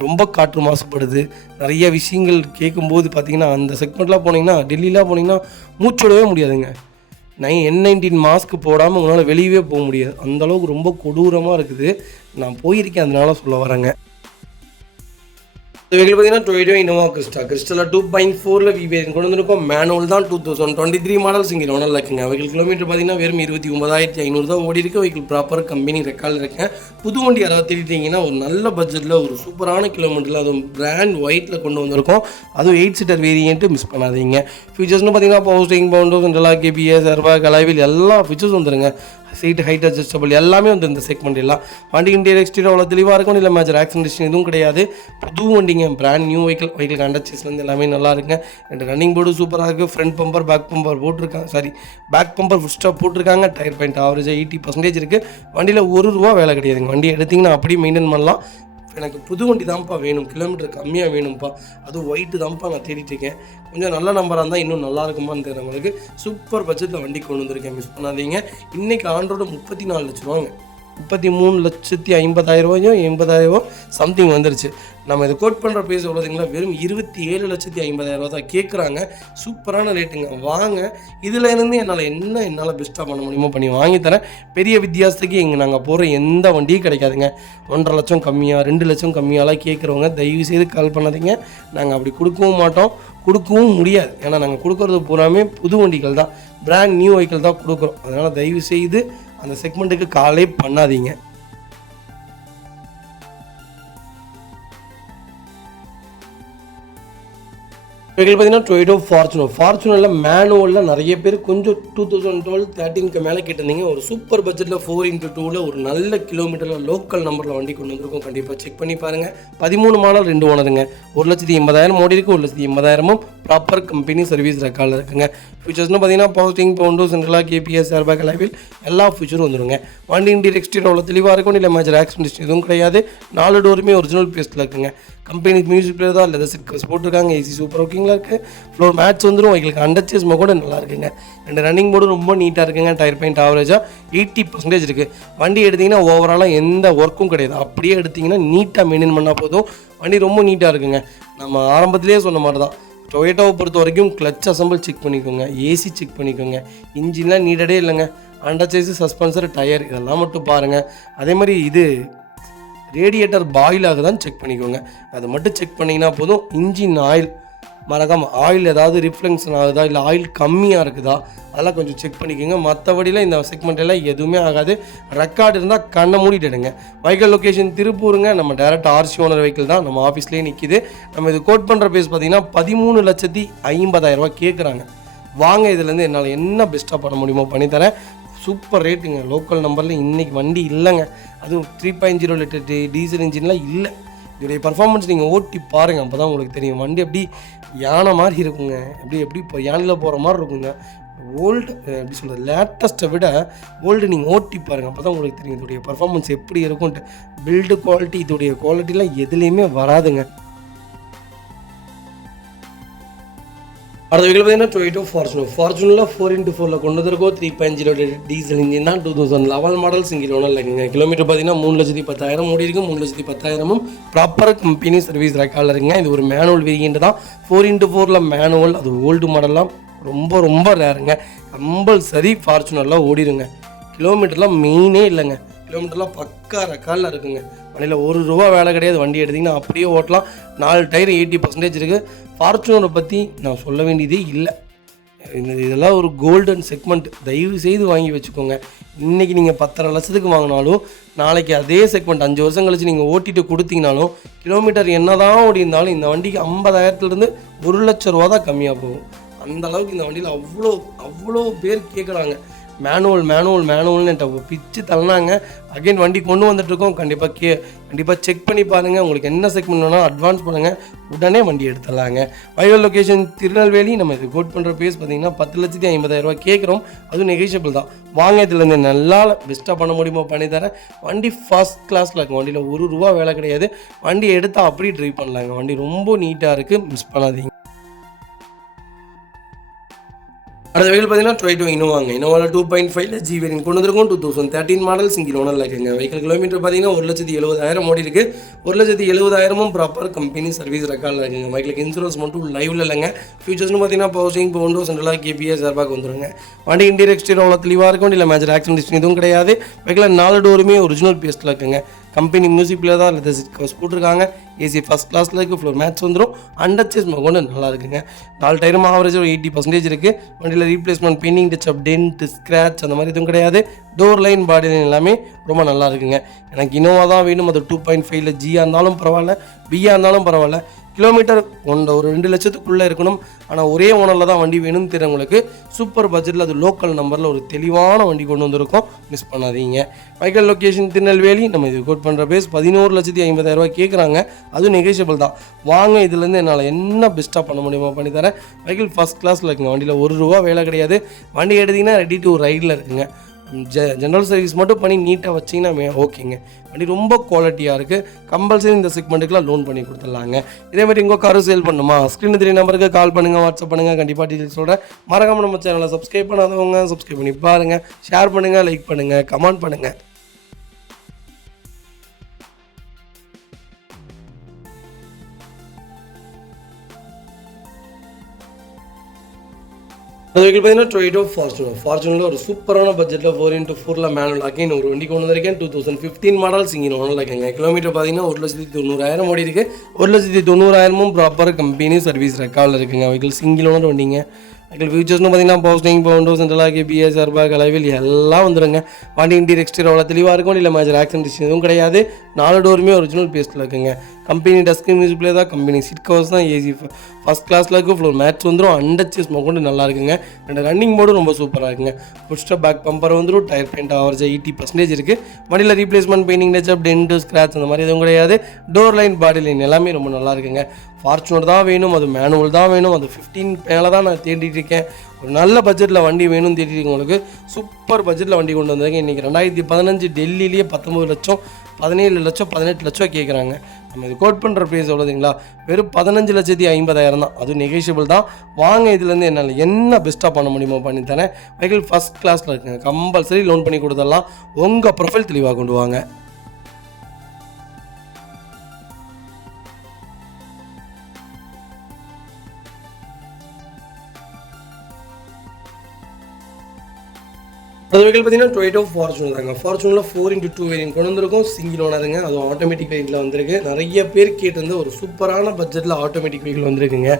ரொம்ப காற்று மாசுபடுது. நிறைய விஷயங்கள் கேட்கும்போது பார்த்திங்கன்னா அந்த செக்மெண்ட்லாம் போனீங்கன்னா, டெல்லிலாம் போனீங்கன்னா மூச்சுடவே முடியாதுங்க. N19 மாஸ்க் போடாமல் உங்களால் வெளியவே போக முடியாது. அந்தளவுக்கு ரொம்ப கொடூரமாக இருக்குது. நான் போயிருக்கேன், அதனால சொல்ல வரேங்க. வெஹிக்கிள் பார்த்தீங்கன்னா டொயோட்டோ இனோவா கிறிஸ்டலில் 2.4 விவேரியன்ட் கொண்டு வந்திருக்கோம். மேனுவல் தான், 2023 மாடல் சிங்கிள் ஓனரில் இருக்குங்க. வெஹிக்கிள் கிலோமீட்டர் பார்த்தீங்கன்னா வெறும் 29,500 தான் ஓடி இருக்குது. வெஹிக்கிள் ப்ராப்பர் கம்பெனி ரெக்கார்டில் இருக்கேன். புது வண்டி யாராவது தேடிட்டீங்கன்னா ஒரு நல்ல பட்ஜெட்டில் ஒரு சூப்பரான கிலோமீட்டரில் அதுவும் பிராண்ட் ஒயிட்டில் கொண்டு வந்திருக்கோம். அதுவும் 8 சீட்டர் வேரியன்ட்டு மிஸ் பண்ணாதீங்க. ஃபீச்சர்ஸ்னு பார்த்தீங்கன்னா power steering, power window, central lock, KBS, airbag, alloy wheel எல்லா ஃபீச்சர்ஸ் வந்துருங்க. சீட் ஹைட் அட்ஜஸ்டபிள் எல்லாமே வந்து இந்த செக்மெண்ட் எல்லாம். வண்டி இன்டீரியர் எக்ஸ்டீரியர் அவ்வளோ தெளிவாக இருக்கும். இல்லை மேஜர் ஆக்சிடென்டேஷன் எதுவும் கிடையாது. புது வண்டிங்க, பிராண்ட் நியூ வெஹிக்கிள் கண்டக்சர்ஸ்லேருந்து எல்லாமே நல்லா இருக்குங்க. 2 ரன்னிங் போர்டு சூப்பராக இருக்குது. ஃப்ரண்ட் பம்பர், பேக் பம்பர் போட்டிருக்காங்க. பேக் பம்பர் ஃபுல் ஸ்டாப் போட்டிருக்காங்க. டயர் பாயிண்ட் ஆவரேஜாக 80% இருக்குது. வண்டியில் ₹1 வேலை கிடையாதுங்க. வண்டி எடுத்திங்கன்னா அப்படியே மெயின்டைன் பண்ணலாம். எனக்கு புது வண்டி தான்ப்பா வேணும், கிலோமீட்டர் கம்மியாக வேணும்ப்பா, அதுவும் ஒயிட்டு தான்ப்பா நான் தேடிட்டு இருக்கேன், கொஞ்சம் நல்ல நம்பராக இருந்தால் இன்னும் நல்லா இருக்குமான்னு தெரிஞ்சவங்களுக்கு சூப்பர் பட்ஜெட்டில் வண்டி கொண்டு வந்திருக்கேன், மிஸ் பண்ணாதீங்க. இன்றைக்கி ஆண்டோட 34 லட்ச ரூபாங்க. 33,50,000 80,000 சம்திங் வந்துருச்சு. நம்ம இதை கோட் பண்ணுற பேஸ் எவ்வளோதுங்களா, வெறும் 27,50,000 தான் கேட்குறாங்க. சூப்பரான ரேட்டுங்க. வாங்க, இதில் இருந்து என்னால் பெஸ்ட்டாக பண்ண முடியுமோ பண்ணி வாங்கித்தரேன். பெரிய வித்தியாசத்துக்கு நாங்கள் போகிற எந்த வண்டியும் கிடைக்காதுங்க. 1.5 லட்சம் கம்மியாக, 2 லட்சம் கம்மியாலாம் கேட்குறவங்க தயவு செய்து கால் பண்ணாதீங்க. நாங்கள் அப்படி கொடுக்கவும் மாட்டோம், கொடுக்கவும் முடியாது. ஏன்னா நாங்கள் கொடுக்குறது பூராமே புது வண்டிகள் தான், பிராண்ட் நியூ வெஹிக்கிள் தான் கொடுக்குறோம். அதனால் தயவு செய்து அந்த செக்மெண்ட்டுக்கு காலே பண்ணாதீங்க. வெஹிக்கிள் பார்த்தீங்கன்னா டொயோட்டோ ஃபார்ச்சுனரில் மேனுவலில் நிறைய பேர் கொஞ்சம் 2012-13 மேலே கேட்டிருந்தீங்க. ஒரு சூப்பர் பட்ஜெட்டில் 4x2ல் ஒரு நல்ல கிலோமீட்டரில் லோக்கல் நம்பரில் வண்டி கொண்டு வந்திருக்கோம். கண்டிப்பாக செக் பண்ணி பாருங்கள். 13 மாடல் 2 ஓனருங்க. 1,80,000 ஓடி இருக்குது. 1,80,000 ப்ராப்பர் கம்பெனி சர்வீஸ் ரெக்கார்டில் இருக்குங்க. ஃபீச்சர்ஸ்னு பார்த்தீங்கன்னா power steering, power window, central lock, KBS, airbag, alloy wheel எல்லா ஃபீச்சரும் வந்துடுங்க. வண்டி இன்டீரியர் எக்ஸ்டீரியர் அவ்வளோ தெளிவாக இருக்கும். இல்லை மேஜர் ஆக்சிடென்ட் எதுவும் கிடையாது. 4 டோருமே ஒரிஜினல் பேஸ்ட்டில் இருக்குங்க. கம்பெனி மியூசிக் பிளேயர் தான், லெதர் சீட் கவர்ஸ் போட்டிருக்காங்க. ஏசி சூப்பர் ஒர்க்கிங்கில் இருக்குது. ஃப்ளோர் மேட்ச் வந்துடும். உங்களுக்கு அண்டர்ச்சேஸ் கூட நல்லா இருக்குங்க. 2 ரன்னிங் போர்டு ரொம்ப நீட்டாக இருக்குங்க. டயர் பாயிண்ட் ஆவரேஜாக 80% இருக்குது. வண்டி எடுத்திங்கன்னா ஓவராலாக எந்த ஒர்க்கும் கிடையாது. அப்படியே எடுத்திங்கன்னா நீட்டாக மெயின்டைன் பண்ணால் போதும். வண்டி ரொம்ப நீட்டாக இருக்குங்க. நம்ம ஆரம்பத்திலே சொன்ன மாதிரி தான், டொயோட்டோவை பொறுத்த வரைக்கும் கிளச் அசம்பிள் செக் பண்ணிக்கோங்க, ஏசி செக் பண்ணிக்கோங்க, இன்ஜின்லாம் நீடடே இல்லைங்க. அண்டர்ச்சேஸு, சஸ்பென்சர், டயர் இதெல்லாம் மட்டும் பாருங்கள். அதே மாதிரி இது ரேடியேட்டர் பாயில் ஆகுதான்னு செக் பண்ணிக்கோங்க. அது மட்டும் செக் பண்ணிங்கன்னா போதும். இன்ஜின் ஆயில் மறக்காமல் ஆயில் ஏதாவது ரிஃப்ளெக்ஷன் ஆகுதா, இல்லை ஆயில் கம்மியாக இருக்குதா, அதெல்லாம் கொஞ்சம் செக் பண்ணிக்கோங்க. மற்றபடியில் இந்த செக்மெண்ட்டெல்லாம் எதுவுமே ஆகாது. ரெக்கார்டு இருந்தால் கண்ணை மூடிட்டுடுங்க. Vehicle location திருப்பூருங்க. நம்ம டேரக்ட் ஆர்சி ஓனர் வெஹிக்கிள் தான், நம்ம ஆஃபீஸ்லேயே நிற்கிது. நம்ம இது கோட் பண்ணுற பேஸ் பார்த்தீங்கன்னா 13,50,000 கேட்குறாங்க. வாங்க, இதுலேருந்து என்னால் என்ன பெஸ்ட்டாக பண்ண முடியுமோ பண்ணித்தரேன். சூப்பர் ரேட்டுங்க. லோக்கல் நம்பரில் இன்றைக்கி வண்டி இல்லைங்க. அதுவும் 3.0 லிட்டர் டீசல் இன்ஜின்லாம் இல்லை. இதோடைய பர்ஃபார்மன்ஸ் நீங்கள் ஓட்டி பாருங்கள், அப்போ தான் உங்களுக்கு தெரியும். வண்டி எப்படி யானை மாதிரி இருக்குங்க, எப்படி இப்போ யானையில் போகிற மாதிரி இருக்குங்க. ஓல்டு எப்படி சொல்கிறது, லேட்டஸ்ட்டை விட ஓல்டு நீங்கள் ஓட்டி பாருங்கள், அப்போ தான் உங்களுக்கு தெரியும் இதோடைய பர்ஃபார்மன்ஸ் எப்படி இருக்கும்ன்ட்டு. பில்டு குவாலிட்டி, இதோடைய குவாலிட்டிலாம் எதுலேயுமே வராதுங்க. அடுத்த வெஹிக்கிள் பார்த்தீங்கன்னா டொயோட்டோ ஃபார்ச்சுனர் 4x4 கொண்டு வந்திருக்கோம். 3.0 டீசல் இன்ஜின் தான். 2011 மாடல் சிங்கிள் ஓனர் இருக்குங்க. கிலோமீட்டர் பார்த்தீங்கன்னா 3,10,000 ஓடி இருக்கு. 3,10,000 ப்ராப்பர் கம்பெனி சர்வீஸ் ரெக்கார்டில் இருக்குங்க. இது ஒரு மேனுவல் வேரியன்ட் தான். 4x4 மேனுவல், அது ஓல்டு மாடல்லாம் ரொம்ப ரொம்ப ரேருங்க. கம்பல்சரி ஃபார்ச்சுனர்லாம் ஓடிடுங்க. கிலோமீட்டர்லாம் மெயினே இல்லைங்க. கிலோமீட்டர்லாம் பக்கா ரெக்கார்டில் இருக்குங்க. வண்டியில் ₹1 வேலை கிடையாது. வண்டி எடுத்திங்கன்னா அப்படியே ஓட்டலாம். 4 டயர் 80% இருக்குது. ஃபார்ச்சுனரை பற்றி நான் சொல்ல வேண்டியதே இல்லை. இதெல்லாம் ஒரு கோல்டன் செக்மெண்ட். தயவு செய்து வாங்கி வச்சுக்கோங்க. இன்றைக்கி நீங்கள் 10.5 லட்சத்துக்கு வாங்கினாலும் நாளைக்கு அதே செக்மெண்ட் 5 வருஷம் கழிச்சு நீங்கள் ஓட்டிட்டு கொடுத்தீங்கனாலும் கிலோமீட்டர் என்ன தான் ஓடி இருந்தாலும் இந்த வண்டிக்கு 50,000 ₹1,00,000 தான் கம்மியாக போகும். அந்த அளவுக்கு இந்த வண்டியில் அவ்வளோ பேர் கேட்குறாங்க. மேனுவல்னு பிச்சு தள்ளினாங்க. அகைன் வண்டி கொண்டு வந்துட்டுருக்கோம். கண்டிப்பாக செக் பண்ணி பாருங்கள். உங்களுக்கு என்ன செக்மெண்ட் வேணால் அட்வான்ஸ் பண்ணுங்கள். உடனே வண்டி எடுத்துடலாங்க. வைவல் லொக்கேஷன் திருநெல்வேலி. நம்ம இது கோட் பண்ணுற பேஸ் பார்த்தீங்கன்னா 10,50,000 கேட்குறோம். அதுவும் நெகோஷியபிள் தான். வாங்க, இதுலேருந்து நல்லா பெஸ்ட்டாக பண்ண முடியுமோ பண்ணித்தரேன். வண்டி ஃபர்ஸ்ட் கிளாஸில் இருக்கும். வண்டியில் ₹1 வேலை கிடையாது. வண்டி எடுத்தால் அப்படியே ட்ரைவ் பண்ணலாங்க. வண்டி ரொம்ப நீட்டாக இருக்குது. மிஸ் பண்ணாதீங்க. அடுத்த வெஹிக்கிள் பார்த்தீங்கன்னா டொயோட்டோ இனோவாவில் 2.5 ஜி வேரியன்ட் கொண்டு வந்திருக்கும். 2013 மாடல் சிங்கிள் ஓனரில் இருக்குங்க. வெஹிக்கிள் கிலோமீட்டர் பார்த்தீங்கன்னா 1,70,000 ஓடி இருக்குது. 1,70,000 ப்ராப்பர் கம்பெனி சர்வீஸ் ரெக்கார்டில் இருக்குங்க. வெஹிக்கிளுக்கு இன்சூரன்ஸ் மட்டும் லைவில் இல்லைங்க. ஃபியூச்சர்ஸ்னு பார்த்தீங்கன்னா பவர்ஸ்டீரிங், விண்டோ சென்ட்ரலாக கேபிஎஸ் ஏர்பேக் வந்துருங்க. வண்டி இன்டீரியர் எக்ஸ்டீரியர் அவ்வளோ தெளிவாக இருக்கும். இல்லை மேஜர் ஆக்சிடென்ட் எதுவும் கிடையாது. வெஹிக்கிள் 4 டோருமே ஒரிஜினல் பேஸ்ட்டில் இருக்குங்க. கம்பெனி மியூசிக் பிளேயர் தான். லெதர் சீட் கவர்ஸ் போட்டிருக்காங்க. ஏசி ஃபஸ்ட் கிளாஸில் இருக்குது. ஃப்ளோர் மேட்ச் வந்துடும். அண்டர்ச்சேஸ் கொண்டு நல்லா இருக்குங்க. 4 டயரும் ஆவரேஜ் ஒரு 80% இருக்குது. வண்டியில் replacement, painting touch up, dent, scratch அந்த மாதிரி எதுவும் கிடையாது. டோர் லைன், பாடி லைன் எல்லாமே ரொம்ப நல்லா இருக்குங்க. எனக்கு இனோவா தான் வேணும். அது 2.5 ஜியாக இருந்தாலும் பரவாயில்ல, பியாக இருந்தாலும் பரவாயில்ல. கிலோமீட்டர் ஒரு 2 லட்சத்துக்குள்ளே இருக்கணும். ஆனால் ஒரே ஓனரில் தான் வண்டி வேணும்னு தெரியுங்களுக்கு சூப்பர் பட்ஜெட்டில் அது லோக்கல் நம்பரில் ஒரு தெளிவான வண்டி கொண்டு வந்திருக்கோம். மிஸ் பண்ணாதீங்க. Vehicle location Tirunelveli. நம்ம இது கோட் பண்ணுற பேஸ் 11,50,000 கேட்குறாங்க. அதுவும் நெகோஷியபிள் தான். வாங்க, இதுலேருந்து என்னால் என்ன பெஸ்ட்டாக பண்ண முடியுமோ பண்ணித்தரேன். வெஹிக்கிள் ஃபஸ்ட் கிளாஸில் இருக்குங்க. வண்டியில் ₹1 வேலை கிடையாது. வண்டி எடுத்திங்கன்னா ரெடி டு ரைடில் இருக்குங்க. ஜென்ரல் சர்வீஸ் மட்டும் பண்ணி நீட்டாக வச்சிங்கன்னா ஓகேங்க. வண்டி ரொம்ப குவாலிட்டியாக இருக்குது. கம்பல்சரி இந்த செக்மெண்ட்டுக்குலாம் லோன் பண்ணி கொடுத்துடலாங்க. இதேமாதிரி உங்கள் காரும் சேல் பண்ணுமா, ஸ்க்ரீன் 3 நம்பருக்கு கால் பண்ணுங்கள், வாட்ஸ்அப் பண்ணுங்கள். கண்டிப்பாக டீட்டெயில்ஸ் சொல்கிறேன். மறக்காமல் நம்ம சேனலை சப்ஸ்கிரைப் பண்ணாதவங்க சப்ஸ்கிரைப் பண்ணி பாருங்கள். ஷேர் பண்ணுங்கள், லைக் பண்ணுங்கள், கமெண்ட் பண்ணுங்கள். அது வெஹிக்கிள் பார்த்தீங்கன்னா டொயோட்டோ ஃபார்ச்சுனர் ஒரு சூப்பரான பட்ஜெட்டில் 4x4 மேனுவல் அகைன் ஒரு வண்டி கொண்டு வந்திருக்கேன். 2015 மாடல் சிங்கிள் ஓனரில் இருக்குங்க. கிலோமீட்டர் பார்த்தீங்கன்னா 1,90,000 ஓடி இருக்குது. 1,90,000 ப்ராப்பர் கம்பெனி சர்வீஸ் ரெக்கார்டில் இருக்குங்க. வெஹிக்கிள் சிங்கிள் ஓனர் வண்டிங்க. வெஹிக்கிள் ஃபியூச்சர்ஸ்னு பார்த்தீங்கன்னா பவர்ஸ்டீரிங், விண்டோ சென்ட்ரலாக கேபிஎஸ் ஏர்பேக் அலைவில் எல்லாம் வந்துடுங்க. வண்டி இன்டீரியர் எக்ஸ்டீரியர் அவ்வளோ தெளிவாக இருக்கும். இல்லை மேஜர் ஆக்சிடென்ட் எதுவும் கிடையாது. 4 டோருமே ஒரிஜினல் பேஸ்ட்டில் இருக்குங்க. கம்பெனி டஸ்கின் மியூசிக் பிளே தான். கம்பெனி சீட் கவர்ஸ் தான். ஏசி ஃபஸ்ட் கிளாஸில் இருக்குது. ஃப்ளோர் மேட்ச் வந்துடும். அண்டர்ச்சேஸ் கொண்டு நல்லா இருக்குங்க. ரெண்டு ரன்னிங் போர்டும் ரொம்ப சூப்பராக இருக்குங்க. ஃபுட் ஸ்டெப் பேக் பம்பர் வந்துடும். டயர் பெயிண்ட் ஆவரேஜ் 80% இருக்குது. வண்டியில் replacement, painting touch up, dent, scratch அந்த மாதிரி எதுவும் கிடையாது. டோர் லைன், பாடி லைன் எல்லாமே ரொம்ப நல்லா இருக்குங்க. ஃபார்ச்சுனர் தான் வேணும், அது மேனுவல் தான் வேணும். அது 15 மேலே தான் நான் தேடிட்டு இருக்கேன். ஒரு நல்ல பட்ஜெட்டில் வண்டி வேணும்னு தேடிட்டு சூப்பர் பட்ஜெட்டில் வண்டி கொண்டு வந்திருக்கேன். இன்றைக்கி 2015 டெல்லியிலேயே 19 லட்சம், 17 லட்சம், 18 லட்சம் கேட்குறாங்க. நம்ம இது கோட் பண்ணுற ப்ரைஸ் எவ்வளோதுங்களா, வெறும் 15,50,000 தான். அதுவும் நெகோஷியபிள் தான். வாங்க, இதுலேருந்து என்னால் என்ன பெஸ்ட்டாக பண்ண முடியுமோ பண்ணித்தரேன். வெஹிக்கிள் ஃபஸ்ட் கிளாஸில் இருக்குங்க. கம்பல்சரி லோன் பண்ணி கொடுத்துடலாம். உங்கள் ப்ரொஃபைல் தெளிவாக கொண்டு வாங்க. அது வெஹிக்கிள் பார்த்தீங்கன்னா டொயோட்டோ ஃபார்ச்சுனர் தாங்க. ஃபார்ச்சுனரில் 4x2 வேரியன்ட் கொண்டு வந்திருக்கும். சிங்கிள் ஓனருங்க. அதுவும் ஆட்டோமேட்டிக் வேரியன்ட்டில் வந்திருக்கு. நிறைய பேர் கேட்டிருந்த ஒரு சூப்பரான பட்ஜெட்டில் ஆட்டோமேட்டிக் வெஹிக்கிள் வந்திருக்குங்க.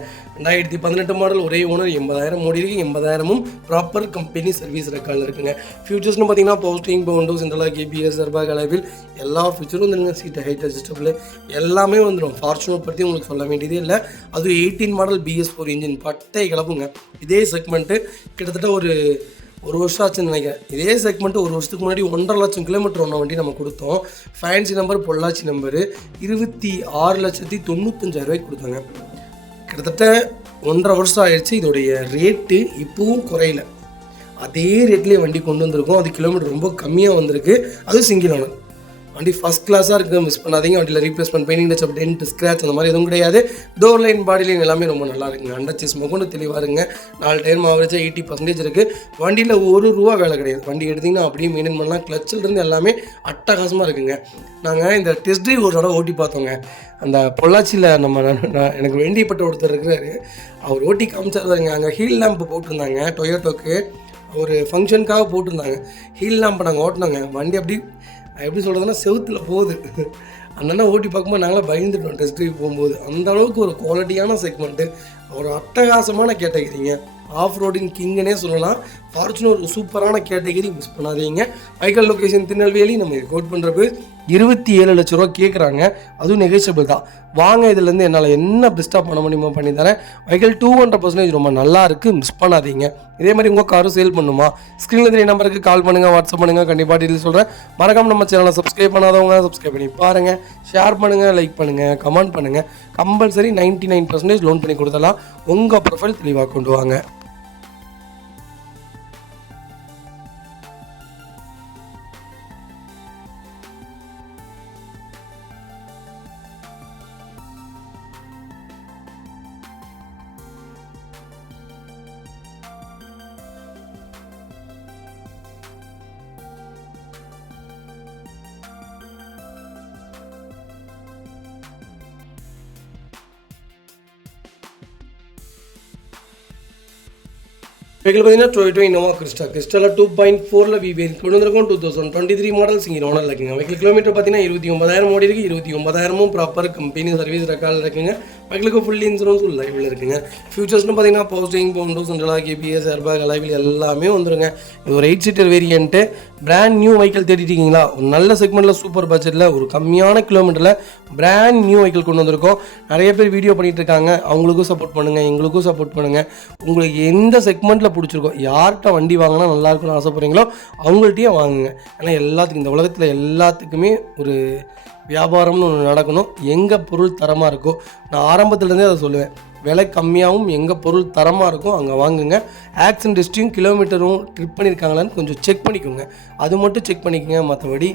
2018 மாடல், ஒரே ஓனர், 80,000 ஓடி இருக்குது. 80,000 ப்ராப்பர் கம்பெனி சர்வீஸ் ரெக்கார்டில் இருக்குங்க. ஃபியூச்சர்ஸ்னு பார்த்தீங்கன்னா பவர்ஸ்டீரிங், விண்டோ சென்ட்ரலாக கேபிஎஸ் ஏர்பேக் அலைவில் எல்லா ஃபியூச்சரும் வந்துருங்க. சீட் ஹைட் அட்ஜஸ்டபிள் எல்லாமே வந்துடும். ஃபார்ச்சுனர் பற்றி உங்களுக்கு சொல்ல வேண்டியதே இல்லை. அது 18 மாடல் BS4 இன்ஜின் பட்டை கிளப்புங்க. இதே செக்மெண்ட்டு கிட்டத்தட்ட ஒரு வருஷம் ஆச்சுன்னு நினைக்கிறேன். இதே செக்மெண்ட்டு ஒரு வருஷத்துக்கு முன்னாடி 1.5 லட்சம் கிலோமீட்டர் ஒன்று வண்டி நம்ம கொடுத்தோம். ஃபேன்சி நம்பர், பொள்ளாச்சி நம்பரு, 26,95,000 கொடுத்தாங்க. கிட்டத்தட்ட 1.5 வருஷம் ஆயிடுச்சு. இதோடைய ரேட்டு இப்போவும் குறையில. அதே ரேட்லேயே வண்டி கொண்டு வந்திருக்கோம். அது கிலோமீட்டர் ரொம்ப கம்மியாக வந்திருக்கு. அது சிங்கிள் ஓனர். வண்டி ஃபஸ்ட் கிளாஸாக இருக்குது, மிஸ் பண்ணாதீங்க. வண்டியில் replacement, painting touch, dent, scratch அந்த மாதிரி எதுவும் கிடையாது. டோர் லைன், பாடி லைன் எல்லாமே ரொம்ப நல்லா இருக்குங்க. அண்டர் சேஸ் கொண்டு தெளிவாக இருங்க. 4 டயர் ஆவரேஜாக 80% இருக்குது. வண்டியில் ₹1 வேலை கிடையாது. வண்டி எடுத்திங்கன்னா அப்படியே மெயின்டைன் பண்ணலாம். கிளச்சிலிருந்து எல்லாமே அட்டகாசமாக இருக்குங்க. நாங்கள் இந்த டெஸ்ட் ட்ரைவ் ஒரு தடவை ஓட்டி பார்த்தோங்க. அந்த பொள்ளாச்சியில் எனக்கு வேண்டியப்பட்ட ஒருத்தர் இருக்கிறாரு, அவர் ஓட்டி காமிச்சாருங்க. அங்கே ஹீல் லேம்ப் போட்டிருந்தாங்க, டொயோட்டோக்கு ஒரு ஃபங்க்ஷனுக்காக போட்டிருந்தாங்க. ஹீல் லேம்ப் நாங்கள் ஓட்டினோங்க. வண்டி அப்படி எப்படி சொல்கிறதுனா செவுத்தில் போகுது. அந்த ஓட்டி பார்க்கும்போது நாங்களாம் பயந்துட்டோம் டெஸ்ட் ட்ரைவ் போகும்போது. அந்த அளவுக்கு ஒரு குவாலிட்டியான செக்மெண்ட்டு, ஒரு அட்டகாசமான கேட்டகிரிங்க. ஆஃப் ரோடின் கிங்குன்னே சொல்லலாம். ஃபார்ச்சுனர் ஒரு சூப்பரான கேட்டகிரி, மிஸ் பண்ணாதீங்க. வைக்கல் லொக்கேஷன் திருநெல்வேலி. நம்ம கோட் பண்ணுறப்ப 27 லட்ச ரூபா கேட்குறாங்க. அதுவும் நெகோஷியபிள் தான். வாங்க, இதுலேருந்து என்னால் என்ன பெஸ்ட்டாக பண்ண முடியுமோ பண்ணி தரேன். வைக்கல் 200% ரொம்ப நல்லா இருக்குது, மிஸ் பண்ணாதீங்க. இதே மாதிரி உங்கள் காரும் சேல் பண்ணுமா? ஸ்க்ரீனில் தெரிய நம்பருக்கு கால் பண்ணுங்கள், வாட்ஸ்அப் பண்ணுங்கள். கண்டிப்பாக டீட்டெயில் சொல்கிறேன். மறக்காம நம்ம சேனலை சப்ஸ்கிரைப் பண்ணாதவங்க சப்ஸ்கிரைப் பண்ணி பாருங்கள். ஷேர் பண்ணுங்கள், லைக் பண்ணுங்கள், கமெண்ட் பண்ணுங்கள். கம்பல்சரி 99% லோன் பண்ணி கொடுத்தலாம். உங்கள் ப்ரொஃபைல் தெளிவாக கொண்டு வாங்க. வெஹிக்கிள் பார்த்தீங்கன்னா டொயோட்டோ இனோவா கிறிஸ்டா 2.4 VVAN கொண்டு வந்திருக்கோம். 2023 மாடல் சிங்கிள் ஓனர் இருக்குங்க. வெஹிக்கிள் கிலோமீட்டர் பார்த்தீங்கன்னா 29,000 ஓடி இருக்குது. 29,000 ப்ராப்பர் கம்பெனி சர்வீஸ் ரெக்கார்டில் இருக்குங்க. வெஹிக்கிளுக்கு ஃபுல் இன்சூரன்ஸ் லைவில் இருக்குங்க. ஃபியூச்சர்ஸ்னு பார்த்தீங்கன்னா power steering, power window, central lock, KBS, airbag, alloy wheel எல்லாமே வந்துருங்க. இது ஒரு 8 seater variant. Brand new vehicle தேடிட்டீங்களா? ஒரு நல்ல செக்மெண்ட்டில் சூப்பர் பட்ஜெட்டில் ஒரு கம்மியான கிலோமீட்டரில் பிராண்ட் நியூ வெஹிக்கிள் கொண்டு வந்திருக்கோம். நிறைய பேர் வீடியோ பண்ணிகிட்டு இருக்காங்க. அவங்களுக்கும் சப்போர்ட் பண்ணுங்கள், எங்களுக்கும் சப்போர்ட் பண்ணுங்கள். உங்களுக்கு எந்த செக்மெண்ட்டில் பிடிச்சிருக்கோம், யார்கிட்ட வண்டி வாங்கினா நல்லா இருக்குன்னு ஆசைப்படுறீங்களோ அவங்கள்ட்டையும் வாங்குங்க. ஏன்னா எல்லாத்துக்கும், இந்த உலகத்தில் எல்லாத்துக்குமே ஒரு வியாபாரம்னு ஒன்று நடக்கணும். எங்கள் பொருள் தரமாக இருக்கோ, நான் ஆரம்பத்துலேருந்தே அதை சொல்லுவேன், விலை கம்மியாகவும் எங்கள் பொருள் தரமாக இருக்கும் அங்கே வாங்குங்க. ஆக்சிடென்ட் ஹிஸ்ட்ரியும் கிலோமீட்டரும் ட்ரிப் பண்ணியிருக்காங்களான்னு கொஞ்சம் செக் பண்ணிக்கோங்க. அது மட்டும் செக் பண்ணிக்கோங்க, மற்றபடி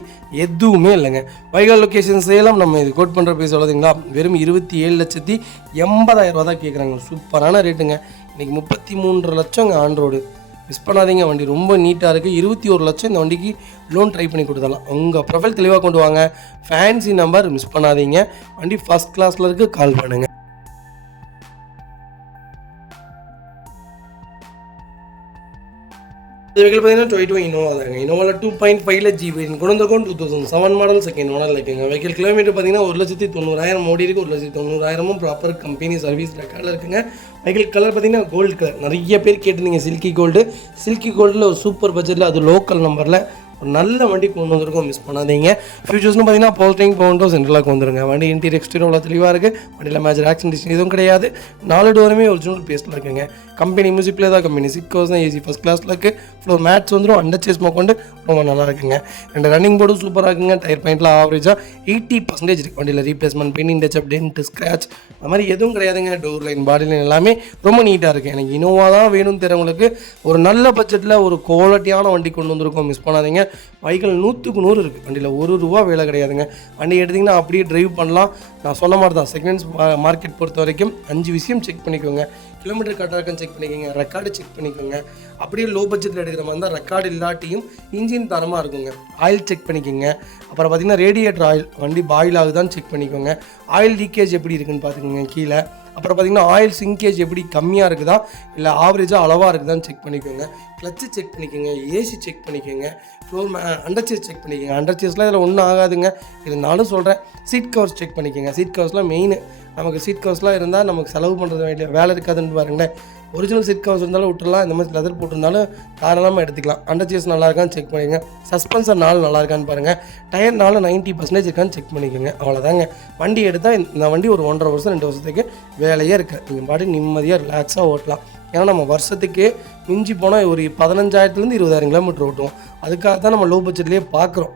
எதுவுமே இல்லைங்க. வைகல் லொக்கேஷன் சேலம். நம்ம இது கோட் பண்ணுற போய் சொல்லுதுங்களா, வெறும் 27,80,000 தான் கேட்குறாங்க. சூப்பரான ரேட்டுங்க. இன்றைக்கி 33 லட்சங்க ஆன் ரோடு. மிஸ் பண்ணாதீங்க. வண்டி ரொம்ப நீட்டாக இருக்குது. 21 லட்சம் இந்த வண்டிக்கு லோன் ட்ரை பண்ணி கொடுத்துடலாம். உங்கள் ப்ரொஃபைல் தெளிவாக கொண்டு வாங்க. ஃபேன்சி நம்பர் மிஸ் பண்ணாதீங்க. வண்டி ஃபஸ்ட் கிளாஸில் இருக்குது, கால் பண்ணுங்கள். வெஹிக்கிள் பார்த்தீங்கன்னா டொயோட்டோ இனோவா தாங்க. இனோவாவில் 2.5 GB கொண்டு வந்திருக்கோம். 2007 மாடல் செகண்ட் ஓனர் இருக்குங்க. வெஹிக்கிள் கிலோமீட்டர் பார்த்தீங்கன்னா 1,90,000 ஓடி இருக்குது. 1,90,000 ப்ராப்பர் கம்பெனி சர்வீஸ் ரெக்கார்டில் இருக்குங்க. வெஹிக்கிள் கலர் பார்த்தீங்கன்னா கோல்டு கலர். நிறைய பேர் கேட்டிருந்தீங்க சில்கி கோல்டு. சில்கி கோல்டில் ஒரு சூப்பர் பட்ஜெட்டில், அது லோக்கல் நம்பரில் ஒரு நல்ல வண்டி கொண்டு வந்திருக்கோம், மிஸ் பண்ணாதீங்க. ஃபியூச்சர்ஸ்னு பார்த்தீங்கன்னா போஸ்டிங், பவுண்டோ, சென்ட்ரலாக வந்துருங்க. வண்டி இன்டீரியர் எக்ஸ்டீரியர் அவ்வளோ தெளிவாக இருக்குது. வண்டியில் மேஜர் ஆக்சிடென்ட் எதுவும் கிடையாது. 4 டோருமே ஒரிஜினல் பேஸ்ட்டில் இருக்குங்க. கம்பெனி மியூசிக்கில் தான், கம்பெனி சிட் கவர்ஸ் தான், ஏசி ஃபஸ்ட் கிளாஸில் இருக்குது. ஃப்ளோர் மேட்ஸ் வந்துடும். அண்டர் சேஸ் கொண்டு ரொம்ப நல்லா இருக்குங்க. 2 ரன்னிங் போர்டும் சூப்பராக இருக்குங்க. டயர் பாயிண்ட்டில் ஆவரேஜாக 80% இருக்குது. வண்டியில் replacement, painting touch, dent, scratch அந்த மாதிரி எதுவும் கிடையாதுங்க. டோர் லைன், பாடி லைன் எல்லாமே ரொம்ப நீட்டாக இருக்குது. எனக்கு இனோவா தான் வேணும்னு தெரிஞ்சவங்களுக்கு ஒரு நல்ல பட்ஜெட்டில் ஒரு குவாலிட்டியான வண்டி கொண்டு வந்திருக்கோம், மிஸ் பண்ணாதீங்க. வெஹிக்கிள் 100க்கு 100 இருக்குது. வண்டியில் ₹1 வேலை கிடையாதுங்க. வண்டி எடுத்திங்கன்னா அப்படியே ட்ரைவ் பண்ணலாம். நான் சொன்ன மாதிரி தான், செகண்ட்ஸ் மார்க்கெட் பொறுத்த வரைக்கும் 5 விஷயம் செக் பண்ணிக்கோங்க. கிலோமீட்டர் கரெக்டாக இருக்குன்னு செக் பண்ணிக்கோங்க. ரெக்கார்டு செக் பண்ணிக்கோங்க. அப்படியே லோ பட்ஜெட்டில் எடுக்கிற மாதிரி தான் ரெக்கார்டு இல்லாட்டியும் இன்ஜின் தரமாக இருக்குங்க. ஆயில் செக் பண்ணிக்கோங்க. அப்புறம் பார்த்திங்கன்னா ரேடியேட்டர் ஆயில், வண்டி பாயில் ஆகுதான்னு செக் பண்ணிக்கோங்க. ஆயில் லீக்கேஜ் எப்படி இருக்குன்னு பார்த்துக்கோங்க கீழே. அப்புறம் பார்த்திங்கன்னா ஆயில் சிங்கேஜ் எப்படி கம்மியாக இருக்குதா இல்லை ஆவரேஜாக அளவாக இருக்குதான்னு செக் பண்ணிக்கோங்க. கிளச்சு செக் பண்ணிக்கோங்க. ஏசி செக் பண்ணிக்கோங்க. ஃப்ளோர் அண்டர் சேஸ் செக் பண்ணிக்கோங்க. அண்டர் சேஸ்லாம் இதில் ஒன்றும் ஆகாதுங்க. இருந்தாலும் சொல்கிறேன், சீட் கவர்ஸ் செக் பண்ணிக்கோங்க. சீட் கவர்ஸ்லாம் மெயின். நமக்கு சீட் கவர்ஸ்லாம் இருந்தால் நமக்கு செலவு பண்ணுறது வேலை இருக்காதுன்னு பாருங்களேன். ஒரிஜினல் சீட் கவர்ஸ் இருந்தாலும் விட்டுடலாம். இந்த மாதிரி லெதர் போட்டிருந்தாலும் தாராளமாக எடுத்துக்கலாம். அண்டர் சேஸ் நல்லா இருக்கான்னு செக் பண்ணிக்கோங்க. சஸ்பென்சர் 4 நல்லா இருக்கான்னு பாருங்கள். டயர் 90% இருக்கான்னு செக் பண்ணிக்கோங்க. அவ்வளோதாங்க. வண்டி எடுத்தால் இந்த வண்டி ஒரு 1.5 வருஷம் 2 வருஷத்துக்கு வேலையே இருக்குது. நீங்கள் பாட்டு நிம்மதியாக ரிலாக்ஸாக ஓட்டலாம். ஏன்னா நம்ம வருஷத்துக்கு மிஞ்சி போனால் ஒரு 15,000 20,000 கிலோமீட்டர் ஓட்டுவோம். அதுக்காக தான் நம்ம லோ பட்ஜெட்லேயே பார்க்குறோம்.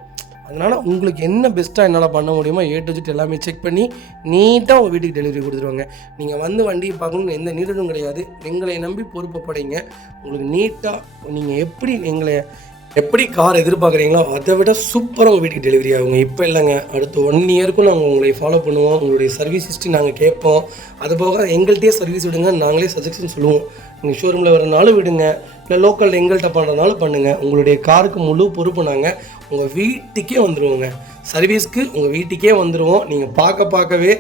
அதனால் உங்களுக்கு என்ன பெஸ்ட்டாக என்னால் பண்ண முடியுமோ A to Z எல்லாமே செக் பண்ணி நீட்டாக உங்கள் வீட்டுக்கு டெலிவரி கொடுத்துருவாங்க. நீங்கள் வந்து வண்டியை பார்க்கணுன்னு எந்த நீடடும் கிடையாது. எங்களை நம்பி பொறுப்பப்படைங்க. உங்களுக்கு நீட்டாக நீங்கள் எப்படி எங்களை எப்படி கார் எதிர்பார்க்குறீங்களோ அதை விட சூப்பராக உங்கள் வீட்டுக்கு டெலிவரி ஆகுங்க. இப்போ இல்லைங்க, அடுத்த 1 இயருக்கும் நாங்கள் உங்களை ஃபாலோ பண்ணுவோம். உங்களுடைய சர்வீஸ் ஹிஸ்ட்ரி நாங்கள் கேட்போம். அதுபோக எங்கள்கிட்டயே சர்வீஸ் விடுங்க, நாங்களே சஜஷன் சொல்லுவோம். நீங்கள் ஷோரூமில் வரனாலும் விடுங்க, இல்லை லோக்கலில் எங்கள்கிட்ட பண்ணுறதுனாலும் பண்ணுங்கள். உங்களுடைய காருக்கு முழு பொறுப்பு நாங்கள் உங்கள் வீட்டுக்கே வந்துடுவோங்க. சர்வீஸ்க்கு உங்கள் வீட்டுக்கே வந்துடுவோம். நீங்கள் பார்க்கவே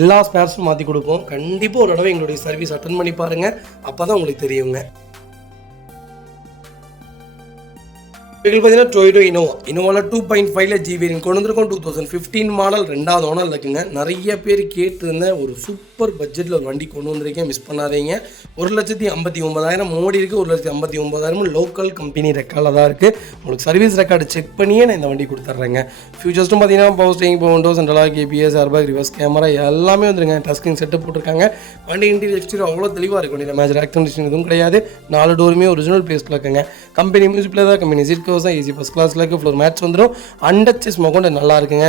எல்லா ஸ்பேர்ஸும் மாற்றி கொடுப்போம். கண்டிப்பாக ஒரு தடவை எங்களுடைய சர்வீஸ் அட்டன் பண்ணி பாருங்கள், அப்போ தான் உங்களுக்கு தெரியுங்க. வெஹிக்கிள் பார்த்தீங்கன்னா டொயோட்டோ இனோவாவில் 2.5 ஜி வேரியன்ட் கொண்டு வந்திருக்கோம். 2015 மாடல் 2வது ஓனர் இருக்குங்க. நிறைய பேர் கேட்டிருந்தேன், ஒரு சூப்பர் பட்ஜெட்டில் ஒரு வண்டி கொண்டு வந்திருக்கேன், மிஸ் பண்ணாதீங்க. 1,59,000 மோடி இருக்குது, 1,59,000 லோக்கல் கம்பெனி ரெக்கார்டில் தான் இருக்குது. உங்களுக்கு சர்வீஸ் ரெக்கார்டு செக் பண்ணியே நான் இந்த வண்டி கொடுத்துட்றேங்க. ஃபியூச்சர்ஸும் பார்த்தீங்கன்னா power steering, windows, central lock KBS, airbag, reverse camera எல்லாமே வந்துருங்க. டச் ஸ்க்ரீன் செட்டப் போட்டிருக்காங்க. வண்டி இன்டீரியர் எக்ஸ்டீரியர் அவ்வளோ தெளிவாக இருக்கும். வண்டியில் மேஜர் ஆக்சிடென்ட் எதுவும் கிடையாது. 4 டோருமே ஒரிஜினல் பிளேஸில் இருக்குங்க. கம்பெனி மியூசிக்கில் தான், கம்பெனி சீட் ஏசி ஃபர்ஸ்ட் கிளாஸில் இருக்குது. ஃப்ளோர் மேட்ச் வந்துடும். அண்டச்சஸ் மொக்கொண்டு நல்லா இருக்குங்க.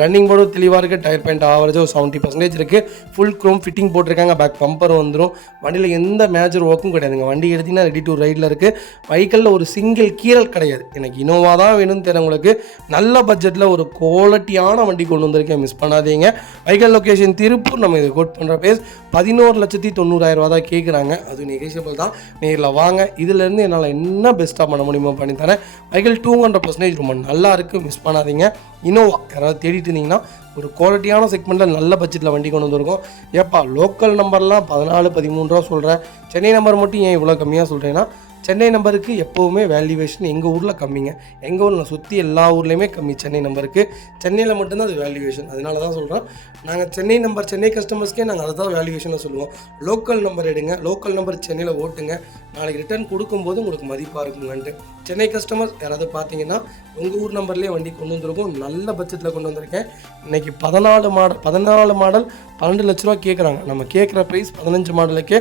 ரன்னிங் போர்டு தெளிவாக இருக்குது. டயர் பாயிண்ட் ஆவரேஜ் ஒரு 70% இருக்குது. ஃபுல் க்ரோம் ஃபிட்டிங் போட்டிருக்காங்க. பேக் பம்பர் வந்துடும். வண்டியில் எந்த மேஜர் ஒர்க்கும் கிடையாதுங்க. வண்டி எடுத்திங்கன்னா ரெடி டு ரைடில் இருக்குது. வெஹிக்கிளில் ஒரு சிங்கிள் கீரல் கிடையாது. எனக்கு இனோவா தான் வேணும்னு தெரிஞ்சவங்களுக்கு நல்ல பட்ஜெட்டில் ஒரு குவாலிட்டியான வண்டி கொண்டு வந்திருக்கேன், மிஸ் பண்ணாதீங்க. Vehicle location Tiruppur. நம்ம இதை கோட் பண்ணுற பேஸ் 11,90,000 தான் கேட்குறாங்க. அது நெகோஷியபிள் தான். நேரில் வாங்க, இதிலேருந்து என்னால் என்ன பெஸ்ட்டாக பண்ண முடியுமோ பண்ணித்தரேன். வெஹிக்கிள் 200% ரொம்ப நல்லா இருக்குது, மிஸ் பண்ணாதீங்க. இனோவா யாராவது தேடிட்டு இருந்தீங்கன்னா ஒரு குவாலிட்டியான செக்மெண்ட்டில் நல்ல பட்ஜெட்டில் வண்டி கொண்டு வந்திருக்கோம். ஏப்பா லோக்கல் நம்பர்லாம் 14-13 ரூபா சொல்கிறேன், சென்னை நம்பர் மட்டும் ஏன் இவ்வளோ கம்மியாக சொல்கிறேன்னா, சென்னை நம்பருக்கு எப்போவுமே வேல்யூவேஷன் எங்கள் ஊரில் கம்மிங்க. எங்கள் ஊரில் சுற்றி எல்லா ஊர்லேயுமே கம்மி சென்னை நம்பருக்கு. சென்னையில் மட்டும்தான் அது வேல்யூவேஷன். அதனால தான் சொல்கிறோம், நாங்கள் சென்னை நம்பர் சென்னை கஸ்டமர்ஸ்க்கே நாங்கள் அதை தான் வேல்யூவேஷனாக சொல்லுவோம். லோக்கல் நம்பர் எடுங்க, லோக்கல் நம்பர் சென்னையில் ஓட்டுங்க, நாளைக்கு ரிட்டர்ன் கொடுக்கும்போது உங்களுக்கு மதிப்பாக இருக்குங்கன்ட்டு. சென்னை கஸ்டமர்ஸ் யாராவது பார்த்தீங்கன்னா உங்கள் ஊர் நம்பர்லேயே வண்டி கொண்டு வந்திருக்கோம். நல்ல பட்ஜெட்டில் கொண்டு வந்திருக்கேன். இன்றைக்கி 14 மாடல் 12 லட்ச ரூபா கேட்குறாங்க. நம்ம கேட்குற ப்ரைஸ் 15 மாடலுக்கே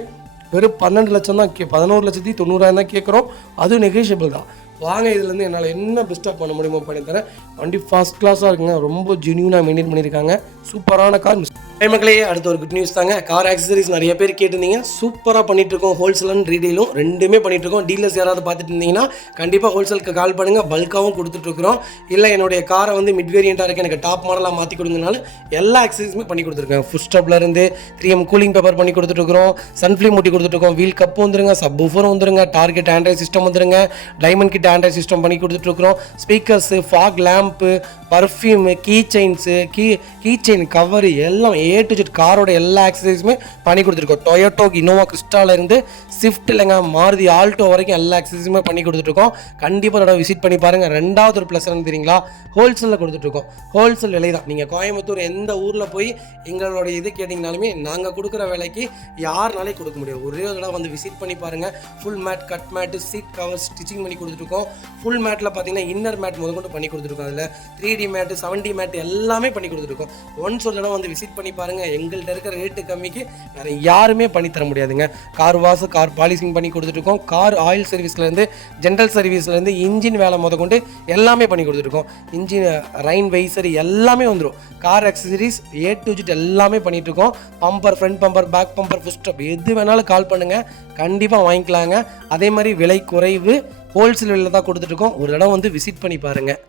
வெறும் 12 லட்சம் தான். 11,90,000 தான் கேட்குறோம். அதுவும் நெகோஷியபிள் தான். வாங்க, இதுலேருந்து என்னால் என்ன பெஸ்ட்டாக பண்ண முடியுமோ பண்ணித்தரேன். வண்டி ஃபர்ஸ்ட் கிளாஸாக இருக்குங்க. ரொம்ப ஜென்யூனாக மெயின்டைன் பண்ணியிருக்காங்க. சூப்பரான கார். மக்களே, அடுத்த ஒரு குட் நியூஸ் தாங்க. கார் ஆக்சசரிஸ் நிறைய பேர் கேட்டிருந்தீங்க. சூப்பராக பண்ணிகிட்ருக்கோம். ஹோல்சேல் அண்ட் ரீடெயிலும் ரெண்டுமே பண்ணிகிட்ருக்கோம். டீலர்ஸ் யாராவது பார்த்துட்டு இருந்தீங்கன்னா கண்டிப்பாக ஹோல்சேலுக்கு கால் பண்ணுங்கள். பல்காகவும் கொடுத்துட்ருக்குறோம். இல்லை என்னுடைய காரை வந்து மிட் வேரியண்ட்டாக இருக்குது, எனக்கு டாப் மாடலாக மாற்றி கொடுங்கனாலும் எல்லா ஆக்சசரிஸுமே பண்ணி கொடுத்துருக்கேன். ஃபுட் ஸ்டாப்லேருந்து 3M கூலிங் பேப்பர் பண்ணி கொடுத்துட்ருக்குறோம். சன்ஃப்ளீம் மூட்டி கொடுத்துட்ருக்கோம். வீல் கப்பு வந்துருங்க, சப் ஊஃபரும் வந்துருங்க, டார்கெட் ஆண்ட்ராய்ட் சிஸ்டம் வந்துருங்க, டைமண்ட் கிட் ஆண்ட்ராய்ட் சிஸ்டம் பண்ணி கொடுத்துட்ருக்குறோம். Speakers, fog lamp, perfume, key chains, key chain cover எல்லாம் A to Z காரோட எல்லா ஆக்சசரிஸுமே பண்ணி கொடுத்துருக்கோம். டொயோட்டோ இனோவா கிறிஸ்டாலேருந்து ஸ்விஃப்ட் இல்லைங்க மாருதி ஆல்டோ வரைக்கும் எல்லா ஆக்சசரிஸுமே பண்ணி கொடுத்துட்ருக்கோம். கண்டிப்பாக அதோட விசிட் பண்ணி பாருங்கள். ரெண்டாவது ஒரு ப்ளஸ் என்ன தெரியுங்களா, ஹோல்சேலில் கொடுத்துட்ருக்கோம். ஹோல்சேல் விலை தான். நீங்கள் கோயம்புத்தூர் எந்த ஊரில் போய் எங்களோட இது கேட்டிங்கனாலுமே நாங்கள் கொடுக்குற விலைக்கு யாருனாலே கொடுக்க முடியாது. ஒரே ஒரு தடவை வந்து விசிட் பண்ணி பாருங்கள். Full mat, cut mat, seat cover stitching பண்ணி கொடுத்துருக்கோம். ஃபுல் மேட்டில் பார்த்தீங்கன்னா இன்னர் மேட் முதற்கொண்டு பண்ணி கொடுத்துருக்கோம். அதில் 3D மேட்டு, 7D மேட்டு எல்லாமே பண்ணி கொடுத்துருக்கோம். ஒன்ஸ் ஒரு தடவை வந்து விசிட் பண்ணி பாருங்கள். எங்கள்கிட்ட இருக்கிற ரேட்டு கம்மிக்கு வேறு யாருமே பண்ணி தர முடியாதுங்க. கார் வாஷ், கார் பாலிசிங் பண்ணி கொடுத்துருக்கோம். கார் ஆயில் சர்வீஸ்லேருந்து, ஜென்ரல் சர்வீஸ்லேருந்து, இன்ஜின் வேலை முதற்கொண்டு எல்லாமே பண்ணி கொடுத்துருக்கோம். இன்ஜின் ரைன் வைசர் எல்லாமே வந்துடும். Car accessories A to Z எல்லாமே பண்ணிகிட்ருக்கோம். Bumper, front bumper, back bumper, foot stop எது வேணாலும் கால் பண்ணுங்கள், கண்டிப்பாக வாங்கிக்கலாங்க. அதே மாதிரி விலை குறைவு, ஹோல்சேல் விலையில் தான் கொடுத்துட்ருக்கோம். ஒரு இடம் வந்து விசிட் பண்ணி பாருங்கள்.